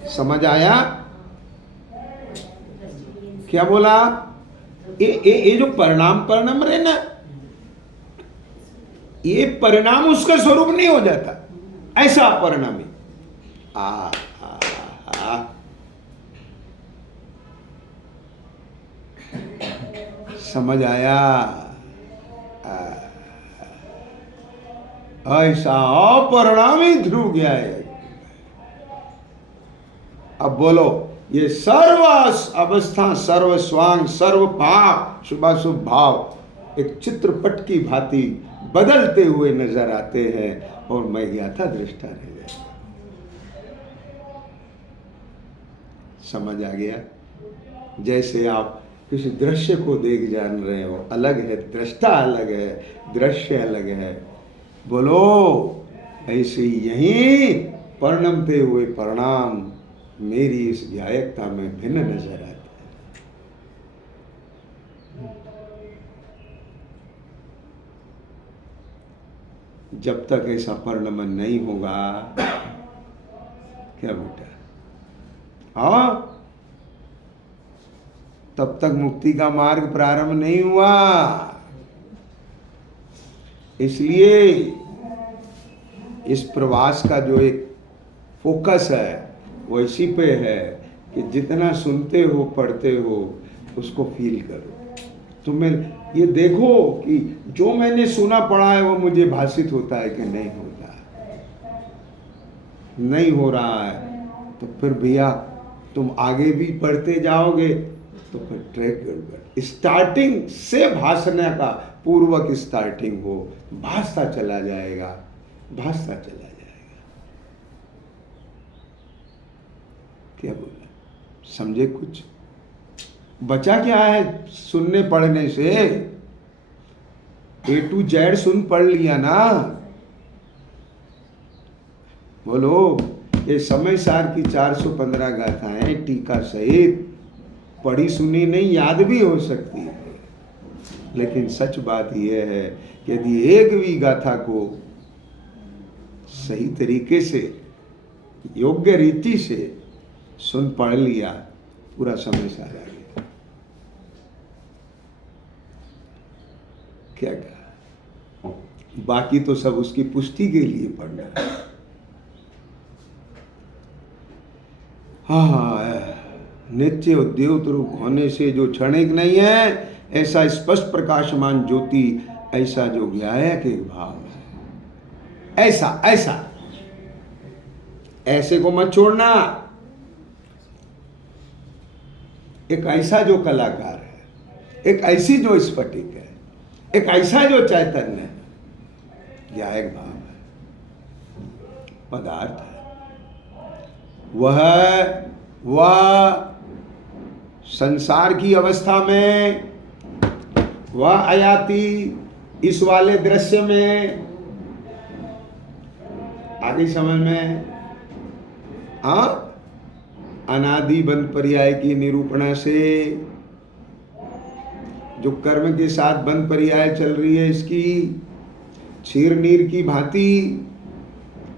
समझ आया? क्या बोला? ये जो परिणाम रहे ना, ये परिणाम उसका स्वरूप नहीं हो जाता, ऐसा परिणामी। समझ आया? ऐसा अपरिणामी ध्रुव गया है। अब बोलो, ये सर्व अवस्था, सर्व स्वांग, सर्व भाव, शुभाशुभ भाव एक चित्रपट की भांति बदलते हुए नजर आते हैं, और मैं गया था दृष्टा रह गया। समझ आ गया? जैसे आप किसी दृश्य को देख जान रहे हो, अलग है, दृष्टा अलग है, दृश्य अलग है। बोलो, ऐसे यही परिणमते हुए परिणाम मेरी इस गायकता में भिन्न नजर आते हैं। जब तक ऐसा परिणमन नहीं होगा, क्या बेटा, हाँ, तब तक मुक्ति का मार्ग प्रारंभ नहीं हुआ। इसलिए इस प्रवास का जो एक फोकस है वो इसी पे है कि जितना सुनते हो, पढ़ते हो, उसको फील करो। तुम्हें ये देखो कि जो मैंने सुना पढ़ा है वो मुझे भाषित होता है कि नहीं होता है। नहीं हो रहा है तो फिर भैया तुम आगे भी पढ़ते जाओगे तो फिर ट्रैक गड़बड़। स्टार्टिंग से भाषण का पूर्वक स्टार्टिंग हो, भाषता चला जाएगा, भाषता चला जाएगा। क्या बोला, समझे? कुछ बचा क्या है सुनने पढ़ने से? A to Z सुन पढ़ लिया ना। बोलो, ये समय सार की 415 गाथाएं टीका सहित पढ़ी सुनी नहीं, याद भी हो सकती है, लेकिन सच बात यह है कि यदि एक भी गाथा को सही तरीके से, योग्य रीति से सुन पढ़ लिया, पूरा समय सार आ गया। क्या कहा? बाकी तो सब उसकी पुष्टि के लिए पढ़ना है। हाँ, नित्य उद्योत रूप होने से जो क्षणिक नहीं है, ऐसा स्पष्ट प्रकाशमान ज्योति, ऐसा जो गायक एक भाव है, ऐसा ऐसा ऐसे को मत छोड़ना। एक ऐसा जो कलाकार है, एक ऐसी जो स्फटिक है, एक ऐसा जो चैतन्य है, गायक भाव है, पदार्थ है। वह संसार की अवस्था में, वह आयाति इस वाले दृश्य में, आगे समझ में, हाँ, अनादि बंध पर्याय की निरूपणा से जो कर्म के साथ बंध पर्याय चल रही है, इसकी क्षीर नीर की भांति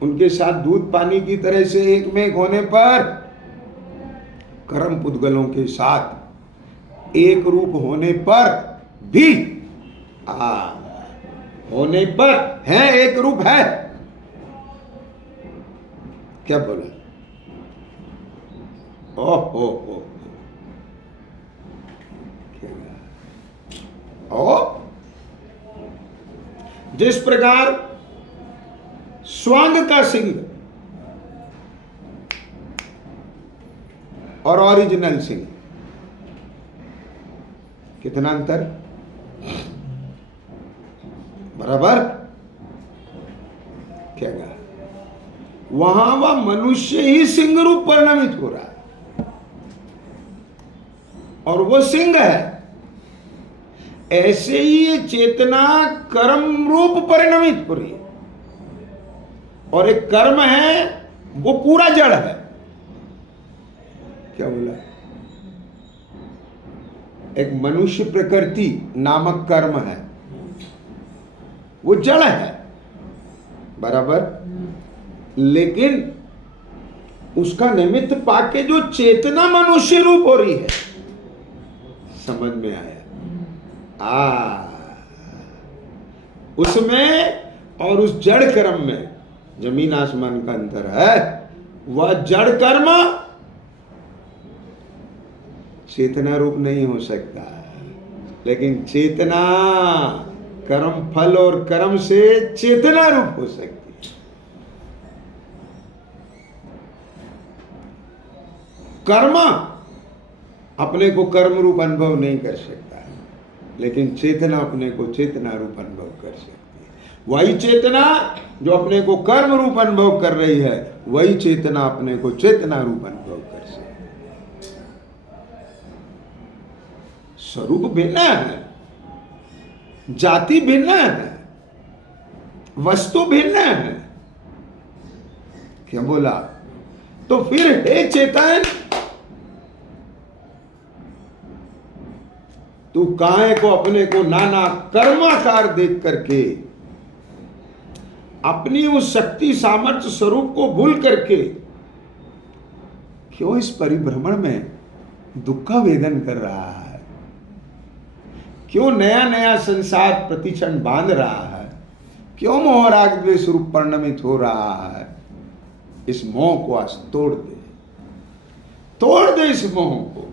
उनके साथ दूध पानी की तरह से एक में एक होने पर, कर्म पुद्गलों के साथ एक रूप होने पर भी, होने पर है, एक रूप है। क्या बोला? ओ जिस प्रकार स्वांग का सिंह ओरिजिनल सिंह। कितना अंतर, बराबर? क्या कहा? वहां वह मनुष्य ही सिंह रूप परिणमित हो रहा है और वो सिंह है। ऐसे ही ये चेतना कर्म रूप परिणमित हो रही है, और एक कर्म है वो पूरा जड़ है। क्या बोला? एक मनुष्य प्रकृति नामक कर्म है, वो जड़ है, बराबर? लेकिन उसका निमित्त पाके जो चेतना मनुष्य रूप हो रही है, समझ में आया? उसमें और उस जड़ कर्म में जमीन आसमान का अंतर है। वह जड़ कर्म चेतना रूप नहीं हो सकता, लेकिन चेतना कर्म फल और कर्म से चेतना रूप हो सकती है। कर्म अपने को कर्म रूप अनुभव नहीं कर सकता, लेकिन चेतना अपने को चेतना रूप अनुभव कर सकती है। वही चेतना जो अपने को कर्म रूप अनुभव कर रही है, वही चेतना अपने को चेतना रूप अनुभव कर सकती है। स्वरूप भिन्न है, जाति भिन्न है, वस्तु भिन्न है। क्या बोला? तो फिर हे चेतन, तू काहे को अपने को नाना कर्माकार देख करके, अपनी उस शक्ति सामर्थ्य स्वरूप को भूल करके क्यों इस परिभ्रमण में दुख का वेदन कर रहा है? क्यों नया नया संसार प्रतिक्षण बांध रहा है? क्यों मोह राग द्वेष रूप परिणमित हो रहा है? इस मोह को आज तोड़ दे, तोड़ दे इस मोह को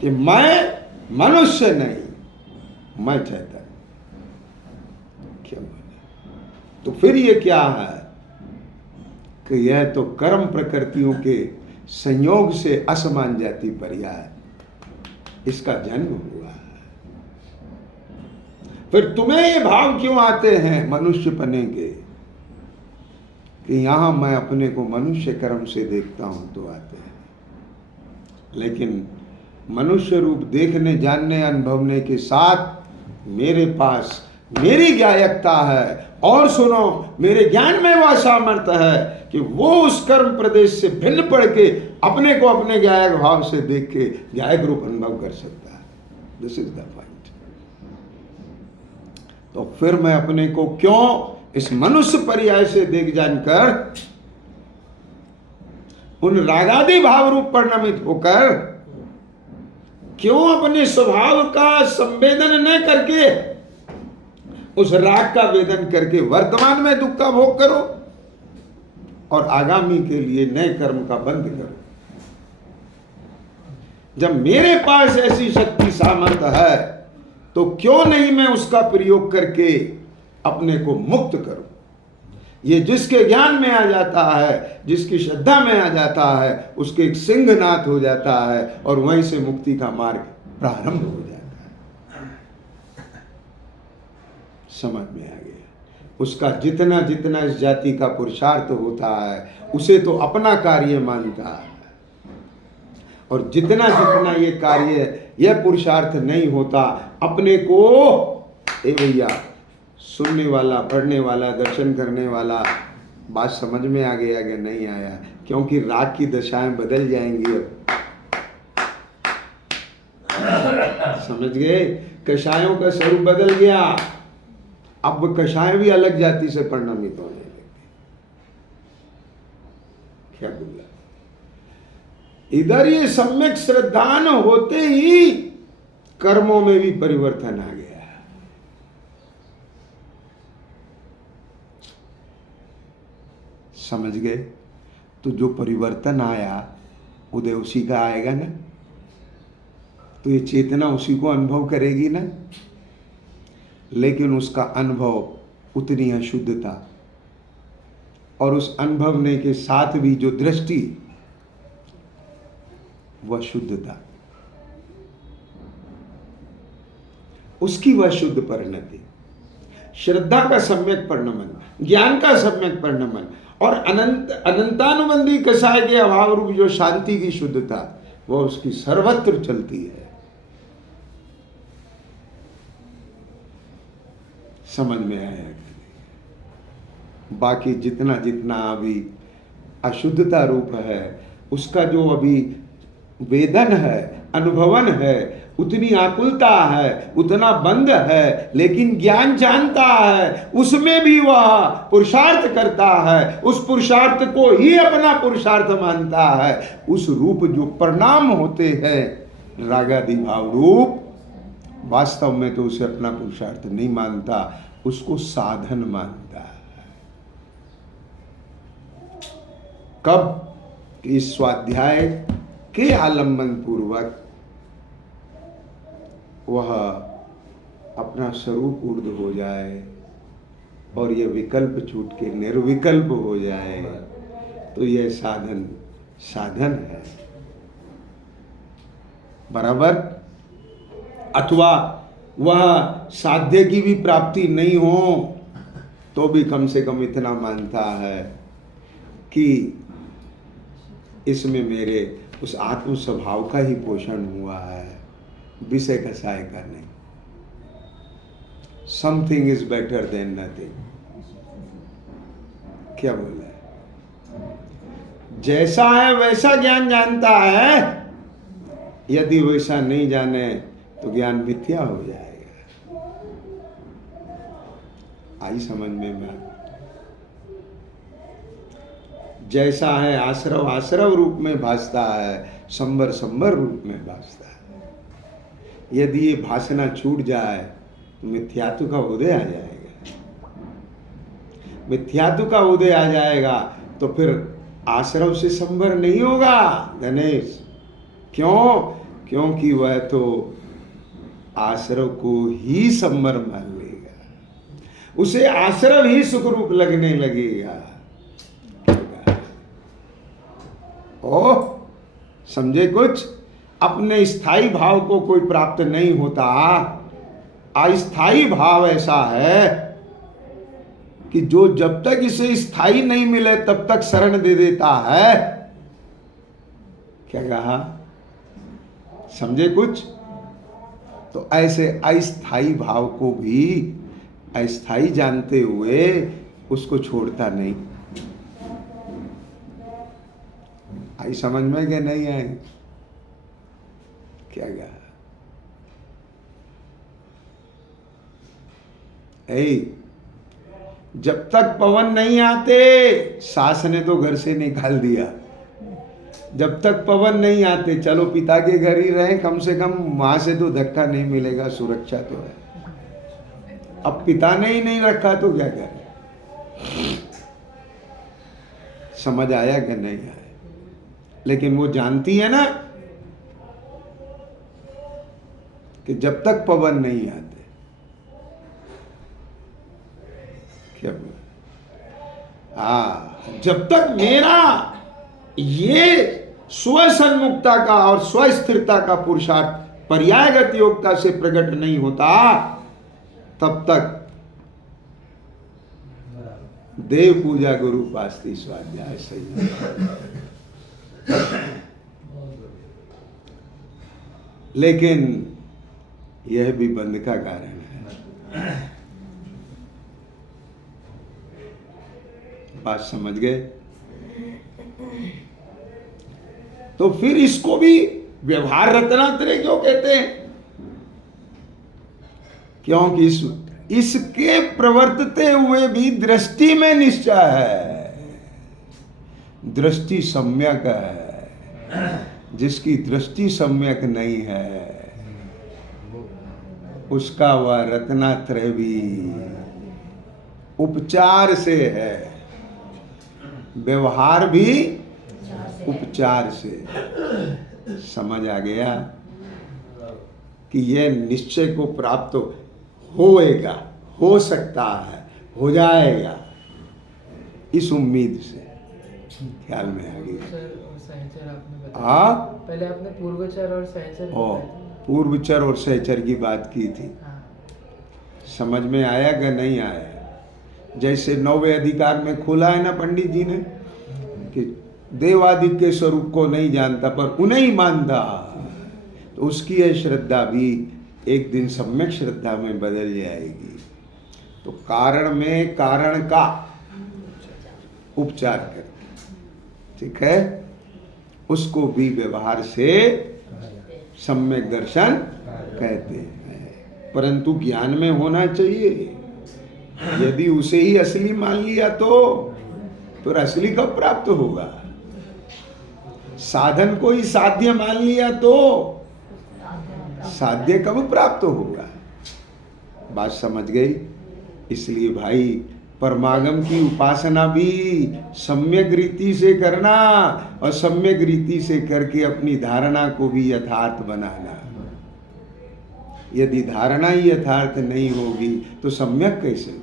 कि मैं मनुष्य नहीं, मैं चैतन्य। क्या बोले? तो फिर ये क्या है कि यह तो कर्म प्रकृतियों के संयोग से असमान जाति पर्याय इसका जन्म हुआ है। फिर तुम्हें ये भाव क्यों आते हैं मनुष्य पने के कि यहां मैं अपने को मनुष्य कर्म से देखता हूं? तो आते हैं, लेकिन मनुष्य रूप देखने जानने अनुभवने के साथ मेरे पास मेरी ज्ञायकता है, और सुनो मेरे ज्ञान में वह सामर्थ्य है कि वो उस कर्म प्रदेश से भिन्न पड़ के अपने को अपने ज्ञायक भाव से देख के ज्ञायक रूप अनुभव कर सकता है। This is the point. तो फिर मैं अपने को क्यों इस मनुष्य पर्याय से देख जानकर उन रागादि भाव रूप परिणमित होकर क्यों अपने स्वभाव का संवेदन न करके उस राग का वेदन करके वर्तमान में दुख का भोग करो और आगामी के लिए नए कर्म का बंध करो? जब मेरे पास ऐसी शक्ति सामर्थ्य है तो क्यों नहीं मैं उसका प्रयोग करके अपने को मुक्त करूं? ये जिसके ज्ञान में आ जाता है, जिसकी श्रद्धा में आ जाता है, उसके एक सिंहनाथ हो जाता है और वहीं से मुक्ति का मार्ग प्रारंभ हो जाता है। समझ में आ गया? उसका जितना जितना इस जाति का पुरुषार्थ होता है उसे तो अपना कार्य मानता है, और जितना जितना ये कार्य यह पुरुषार्थ नहीं होता अपने को, ए भैया सुनने वाला, पढ़ने वाला, दर्शन करने वाला, बात समझ में आ गया कि नहीं आया? क्योंकि राग की दशाएं बदल जाएंगी। अब समझ गए? कषायों का स्वरूप बदल गया, अब कषाय भी अलग जाति से परिणमित होने लगे। क्या बोला? इधर ये सम्यक श्रद्धान होते ही कर्मों में भी परिवर्तन आ गया। समझ गए? तो जो परिवर्तन आया उदय उसी का आएगा ना, तो ये चेतना उसी को अनुभव करेगी ना। लेकिन उसका अनुभव उतनी अशुद्धता और उस अनुभवने के साथ भी जो दृष्टि वह शुद्धता, उसकी वह शुद्ध परिणति, श्रद्धा का सम्यक परिणमन, ज्ञान का सम्यक परिणमन और अनंतानुबंधी कसाय के अभाव रूप जो शांति की शुद्धता, वह उसकी सर्वत्र चलती है। समझ में आया कि नहीं? बाकी जितना जितना अभी अशुद्धता रूप है, उसका जो अभी वेदन है, अनुभवन है, उतनी आकुलता है, उतना बंध है, लेकिन ज्ञान जानता है, उसमें भी वह पुरुषार्थ करता है, उस पुरुषार्थ को ही अपना पुरुषार्थ मानता है। उस रूप जो परिणाम होते हैं रागादि भाव रूप, वास्तव में तो उसे अपना पुरुषार्थ नहीं मानता, उसको साधन मानता है। कब? इस स्वाध्याय के आलम्बन पूर्वक वह अपना स्वरूप ऊर्ध्व हो जाए और यह विकल्प छूट के निर्विकल्प हो जाए, तो यह साधन है, बराबर। अथवा वह साध्य की भी प्राप्ति नहीं हो तो भी कम से कम इतना मानता है कि इसमें मेरे उस आत्म स्वभाव का ही पोषण हुआ है, विषय कसाय का नहीं। Something is better than nothing. क्या बोला है? जैसा है वैसा ज्ञान जानता है, यदि वैसा नहीं जाने तो ज्ञान मिथ्या हो जाएगा। आई समझ में बात? जैसा है आश्रव आश्रव रूप में भासता है, संबर संबर रूप में भासता है। यदि ये भासना छूट जाए तो मिथ्यात्व का उदय आ जाएगा। मिथ्यात्व का उदय आ जाएगा तो फिर आश्रव से संबर नहीं होगा गणेश। क्यों? क्योंकि वह तो आश्रव को ही संबर मान लेगा, उसे आश्रव ही सुख रूप लगने लगेगा। ओह, समझे कुछ? अपने स्थायी भाव को कोई प्राप्त नहीं होता। अस्थाई भाव ऐसा है कि जो जब तक इसे स्थायी नहीं मिले तब तक शरण दे देता है। क्या कहा? समझे कुछ? तो ऐसे अस्थाई भाव को भी अस्थाई जानते हुए उसको छोड़ता नहीं। आई समझ में कि नहीं आई? क्या कहा? जब तक पवन नहीं आते, सास ने तो घर से निकाल दिया। जब तक पवन नहीं आते, चलो पिता के घर ही रहे, कम से कम वहां से तो धक्का नहीं मिलेगा, सुरक्षा तो है। अब पिता ने ही नहीं रखा तो क्या करें? समझ आया कि नहीं आया? लेकिन वो जानती है ना कि जब तक पवन नहीं आते, क्या बोला? जब तक मेरा ये स्व सन्मुखता का और स्व स्थिरता का पुरुषार्थ पर्यायगत योग्यता से प्रकट नहीं होता, तब तक देव पूजा गुरु पास्ती स्वाध्याय सही। लेकिन यह भी बंध का कारण है। बात समझ गए? तो फिर इसको भी व्यवहार रत्नात्रय क्यों कहते हैं? क्योंकि इसके प्रवर्तते हुए भी दृष्टि में निश्चय है। दृष्टि सम्यक है। जिसकी दृष्टि सम्यक नहीं है उसका वह रत्नात्रय भी उपचार से है, व्यवहार भी उपचार से। समझ आ गया कि यह निश्चय को प्राप्त होएगा, हो सकता है, हो जाएगा, इस उम्मीद से। ख्याल में आ गया? सहचर आपने बताया। हाँ पहले आपने पूर्वचर और सहचर ओ बताए थे। पूर्वचर और सहचर की बात की थी। हाँ। समझ में आया कि नहीं आया? जैसे 9वें अधिकार में खोला है ना पंडित जी ने कि देवादि के स्वरूप को नहीं जानता पर उन्हें ही मानता, तो उसकी यह श्रद्धा भी एक दिन सम्यक श्रद्धा में बदल जाएगी। तो कारण में कारण का उपचार करके, ठीक है, उसको भी व्यवहार से सम्यक दर्शन कहते हैं। परंतु ज्ञान में होना चाहिए। यदि उसे ही असली मान लिया तो फिर असली कब प्राप्त होगा? साधन को ही साध्य मान लिया तो साध्य कब प्राप्त होगा? बात समझ गई? इसलिए भाई परमागम की उपासना भी सम्यक रीति से करना और सम्यक रीति से करके अपनी धारणा को भी यथार्थ बनाना। यदि धारणा ही यथार्थ नहीं होगी तो सम्यक कैसे?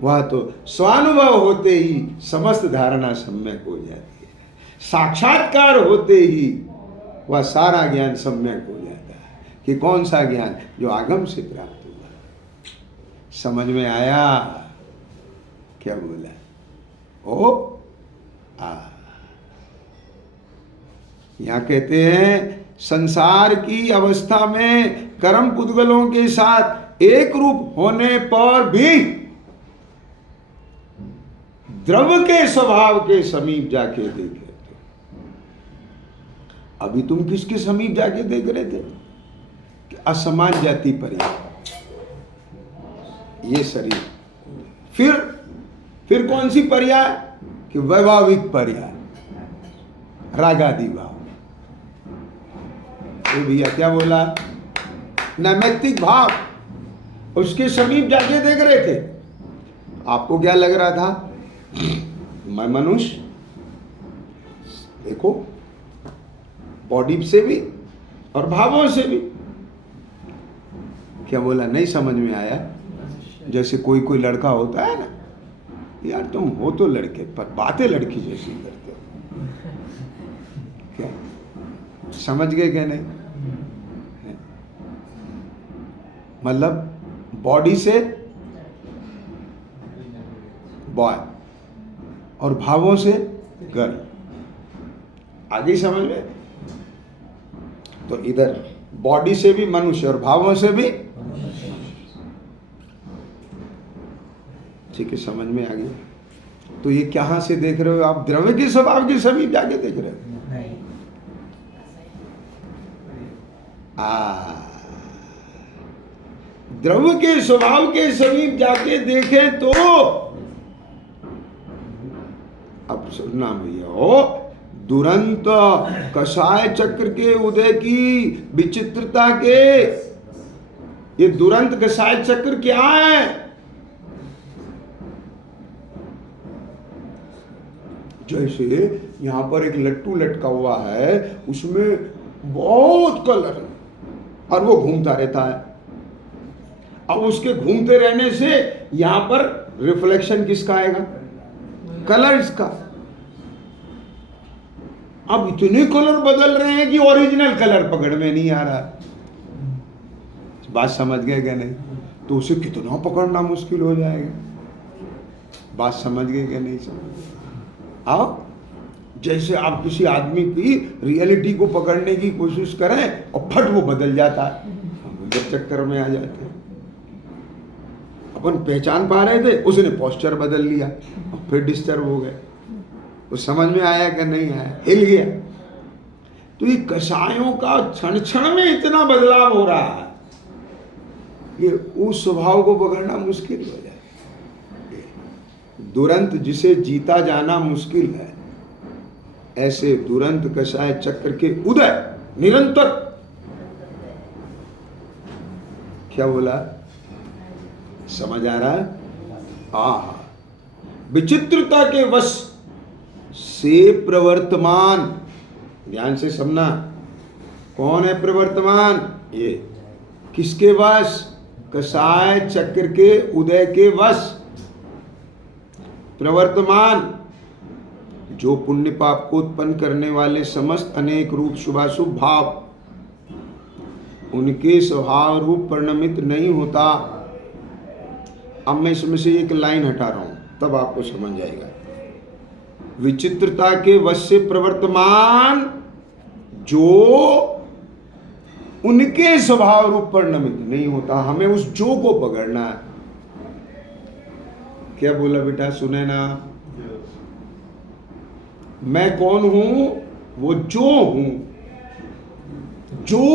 वह तो स्वानुभव होते ही समस्त धारणा सम्यक हो जाती है। साक्षात्कार होते ही वह सारा ज्ञान सम्यक हो जाता है। कि कौन सा ज्ञान? जो आगम से प्राप्त हुआ। समझ में आया? क्या बोला? ओ यहाँ कहते हैं संसार की अवस्था में कर्म पुद्गलों के साथ एक रूप होने पर भी द्रव्य के स्वभाव के समीप जाके देखे थे। अभी तुम किसके समीप जाके देख रहे थे? कि असमान जाति पर्याय ये शरीर। फिर कौन सी पर्याय? कि वैभाविक पर्याय, रागादि भाव। तो भैया क्या बोला? नैमित्तिक भाव, उसके समीप जाके देख रहे थे। आपको क्या लग रहा था? मैं मनुष्य, देखो बॉडी से भी और भावों से भी। क्या बोला? नहीं समझ में आया? जैसे कोई लड़का होता है ना, यार तुम हो तो लड़के पर बातें लड़की जैसी करते हो। क्या समझ गए क्या? नहीं मतलब बॉडी से बॉय और भावों से गर्ल। आगे समझ में? तो इधर बॉडी से भी मनुष्य और भावों से भी, ठीक है, समझ में आ गया। तो ये कहां से देख रहे हो आप? द्रव्य के स्वभाव के समीप जाके देख रहे हो। द्रव्य के स्वभाव के समीप जाके देखे तो अब सुनना भैया, हो दुरंत कषाय चक्र के उदय की विचित्रता के, ये दुरंत कषाय चक्र क्या है? जैसे यहां पर एक लट्टू लटका हुआ है, उसमें बहुत कलर है और वो घूमता रहता है। अब उसके घूमते रहने से यहां पर रिफ्लेक्शन किसका आएगा? कलर्स का। अब इतने कलर बदल रहे हैं कि ओरिजिनल कलर पकड़ में नहीं आ रहा। बात समझ गए क्या? नहीं तो उसे कितना पकड़ना मुश्किल हो जाएगा। बात समझ गए क्या? नहीं समझ? आओ, जैसे आप किसी आदमी की रियलिटी को पकड़ने की कोशिश करें और फट वो बदल जाता है, हम जब चक्कर में आ जाते हैं। अपन पहचान पा रहे थे, उसने पोस्चर बदल लिया और फिर डिस्टर्ब हो गए। वो समझ में आया कि नहीं आया? हिल गया। तो ये कषायों का क्षण क्षण में इतना बदलाव हो रहा है, ये उस स्वभाव को पकड़ना मुश्किल हो जाए। दुरंत जिसे जीता जाना मुश्किल है, ऐसे दुरंत कषाय चक्र के उदय निरंतर। क्या बोला? समझ आ रहा है? विचित्रता के वश से प्रवर्तमान, ध्यान से समझना, कौन है प्रवर्तमान? ये किसके वश? कषाय चक्र के उदय के वश प्रवर्तमान, जो पुण्य पाप को उत्पन्न करने वाले समस्त अनेक रूप शुभाशुभ भाव उनके स्वभाव रूप परिणमित नहीं होता। अब मैं इसमें से एक लाइन हटा रहा हूं, तब आपको समझ आएगा। विचित्रता के वश से प्रवर्तमान जो उनके स्वभाव रूप परिणमित नहीं होता, हमें उस जो को पकड़ना है। क्या बोला बेटा, सुने ना? मैं कौन हूं? वो जो हूं। जो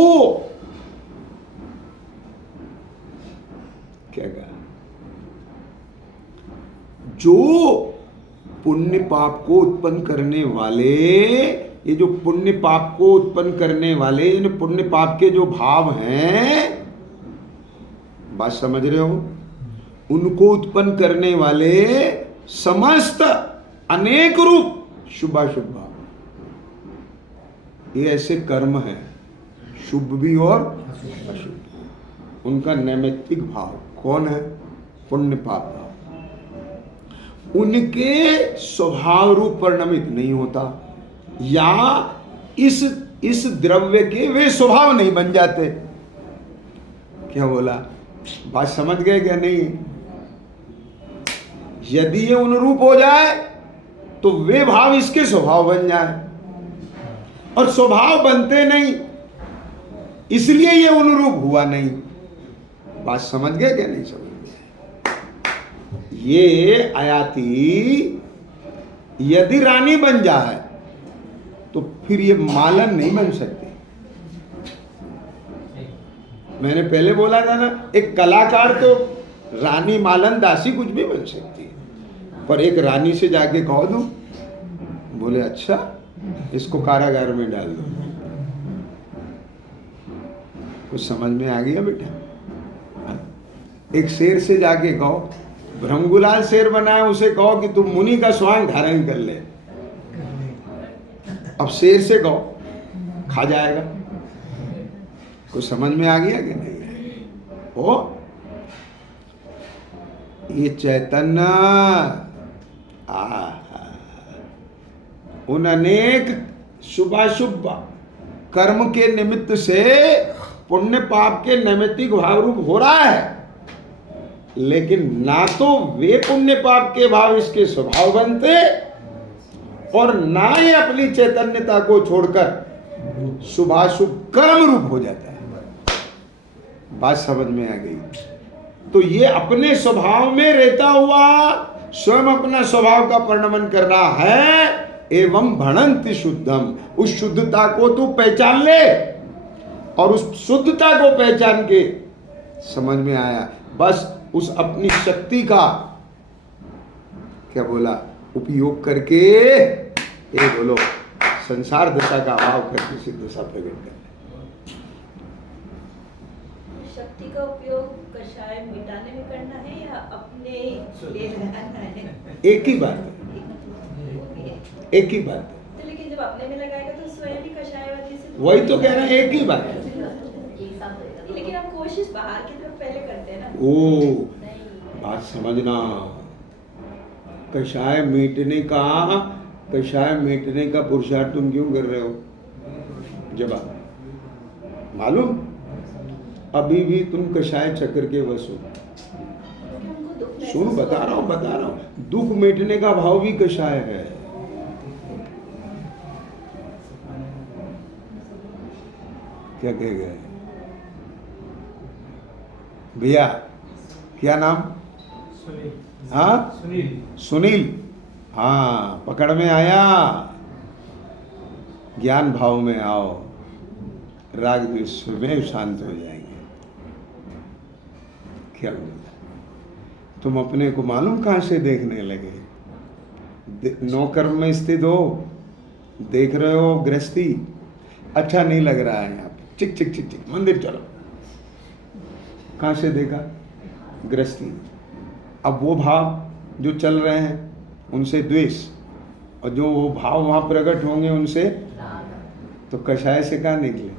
क्या कहा? जो पुण्य पाप को उत्पन्न करने वाले, ये जो पुण्य पाप को उत्पन्न करने वाले, इन पुण्य पाप के जो भाव हैं, बात समझ रहे हो? उनको उत्पन्न करने वाले समस्त अनेक रूप शुभाशुभ भाव, ये ऐसे कर्म हैं, शुभ भी और अशुभ। उनका नैमित्तिक भाव कौन है? पुण्य पाप भाव। उनके स्वभाव रूप परिणमित नहीं होता, या इस द्रव्य के वे स्वभाव नहीं बन जाते। क्या बोला? बात समझ गए क्या? नहीं। यदि ये अनुरूप हो जाए तो वे भाव इसके स्वभाव बन जाए, और स्वभाव बनते नहीं, इसलिए ये अनुरूप हुआ नहीं। बात समझ गए क्या? नहीं समझ गए? ये आयाती यदि रानी बन जाए तो फिर ये मालन नहीं बन सकती। मैंने पहले बोला था ना, एक कलाकार तो रानी, मालन, दासी कुछ भी बन सकती है, पर एक रानी से जाके कह दूं, बोले अच्छा इसको कारागार में डाल दो। कुछ समझ में आ गया बेटा? एक शेर से जाके कहो, ब्रह्मगुलाल शेर बनाए, उसे कहो कि तुम मुनि का स्वांग धारण कर ले। अब शेर से कहो, खा जाएगा। कुछ समझ में आ गया कि नहीं? ओ ये चैतन्य उन अनेक शुभाशुभ कर्म के निमित्त से पुण्य पाप के नैमित्तिक भाव रूप हो रहा है, लेकिन ना तो वे पुण्य पाप के भाव इसके स्वभाव बनते, और ना ये अपनी चैतन्यता को छोड़कर शुभाशुभ कर्म रूप हो जाता है। बात समझ में आ गई? तो ये अपने स्वभाव में रहता हुआ स्वयं अपना स्वभाव का परिणमन कर रहा है। एवं भणंति शुद्धम, उस शुद्धता को तू पहचान ले, और उस शुद्धता को पहचान के समझ में आया, बस उस अपनी शक्ति का क्या बोला उपयोग करके, ये बोलो संसार दशा का अभाव करके सिद्ध दशा प्रकट कर। शक्ति का उपयोग कषाय मिटाने में करना है या अपने लिए लगाना है? एक ही बात है, एक ही बात है। तो लेकिन जब अपने में लगाएगा तो स्वयं भी कषाय वाली से, वही तो कह रहे हैं, एक ही बात है। लेकिन हम कोशिश बाहर की तरफ पहले करते हैं ना। ओ बात समझना, कषाय मिटने का पुरुषार्थ तुम क्यों कर रहे हो? जवाब मालूम, अभी भी तुम कषाय चक्र के वश हो। सुनो, बता रहा हूं, दुख मिटने का भाव भी कषाय है। क्या कह गए भैया? क्या नाम? हाँ, सुनील। हाँ, पकड़ में आया। ज्ञान भाव में आओ, राग द्वेष स्वयं शांत हो जाएंगे। क्या बोला? तुम अपने को मालूम कहाँ से देखने लगे? नौकर्म में स्थित हो, देख रहे हो गृहस्थी, अच्छा नहीं लग रहा है यहाँ पे, चिक चिक चिक चिक, मंदिर चलो। कहाँ से देखा? गृहस्थी। अब वो भाव जो चल रहे हैं उनसे द्वेष, और जो वो भाव वहाँ प्रकट होंगे उनसे, तो कषाय से कहाँ निकले?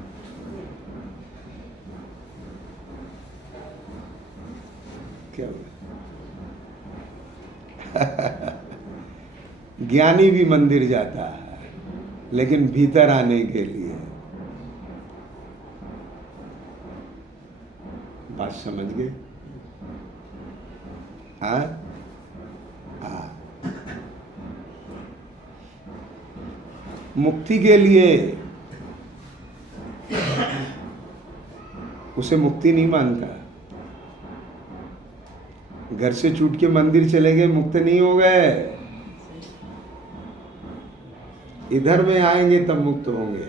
क्या हुआ? ज्ञानी भी मंदिर जाता है, लेकिन भीतर आने के लिए। बात समझ गए? हाँ हाँ। मुक्ति के लिए उसे मुक्ति नहीं मानता। घर से छूट के मंदिर चले गए, मुक्त नहीं हो गए। इधर में आएंगे तब मुक्त होंगे।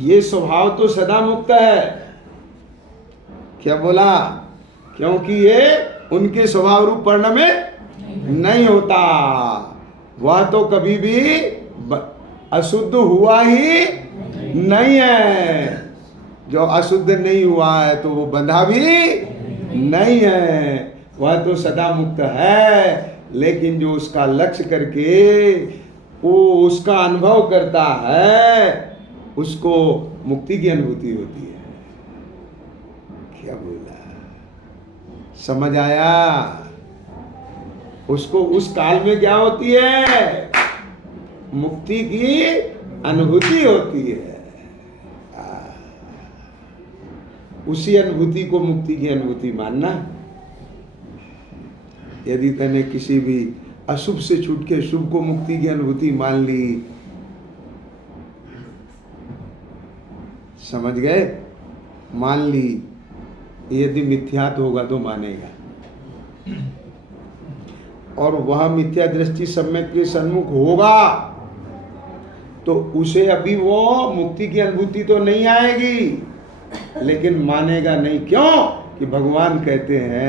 ये स्वभाव तो सदा मुक्त है। क्या बोला? क्योंकि ये उनके स्वभाव रूप पर्ण में नहीं होता। वह तो कभी भी अशुद्ध हुआ ही नहीं है। जो अशुद्ध नहीं हुआ है तो वो बंधा भी नहीं है। वह तो सदा मुक्त है, लेकिन जो उसका लक्ष्य करके वो उसका अनुभव करता है, उसको मुक्ति की अनुभूति होती है। क्या बोला? समझ आया? उसको उस काल में क्या होती है? मुक्ति की अनुभूति होती है। उसी अनुभूति को मुक्ति की अनुभूति मानना। यदि तने किसी भी अशुभ से छूट के शुभ को मुक्ति की अनुभूति मान ली, समझ गए? मान ली, यदि मिथ्यात होगा तो मानेगा, और वह मिथ्या दृष्टि सम्यक के सन्मुख होगा तो उसे अभी वो मुक्ति की अनुभूति तो नहीं आएगी, लेकिन मानेगा नहीं। क्यों? कि भगवान कहते हैं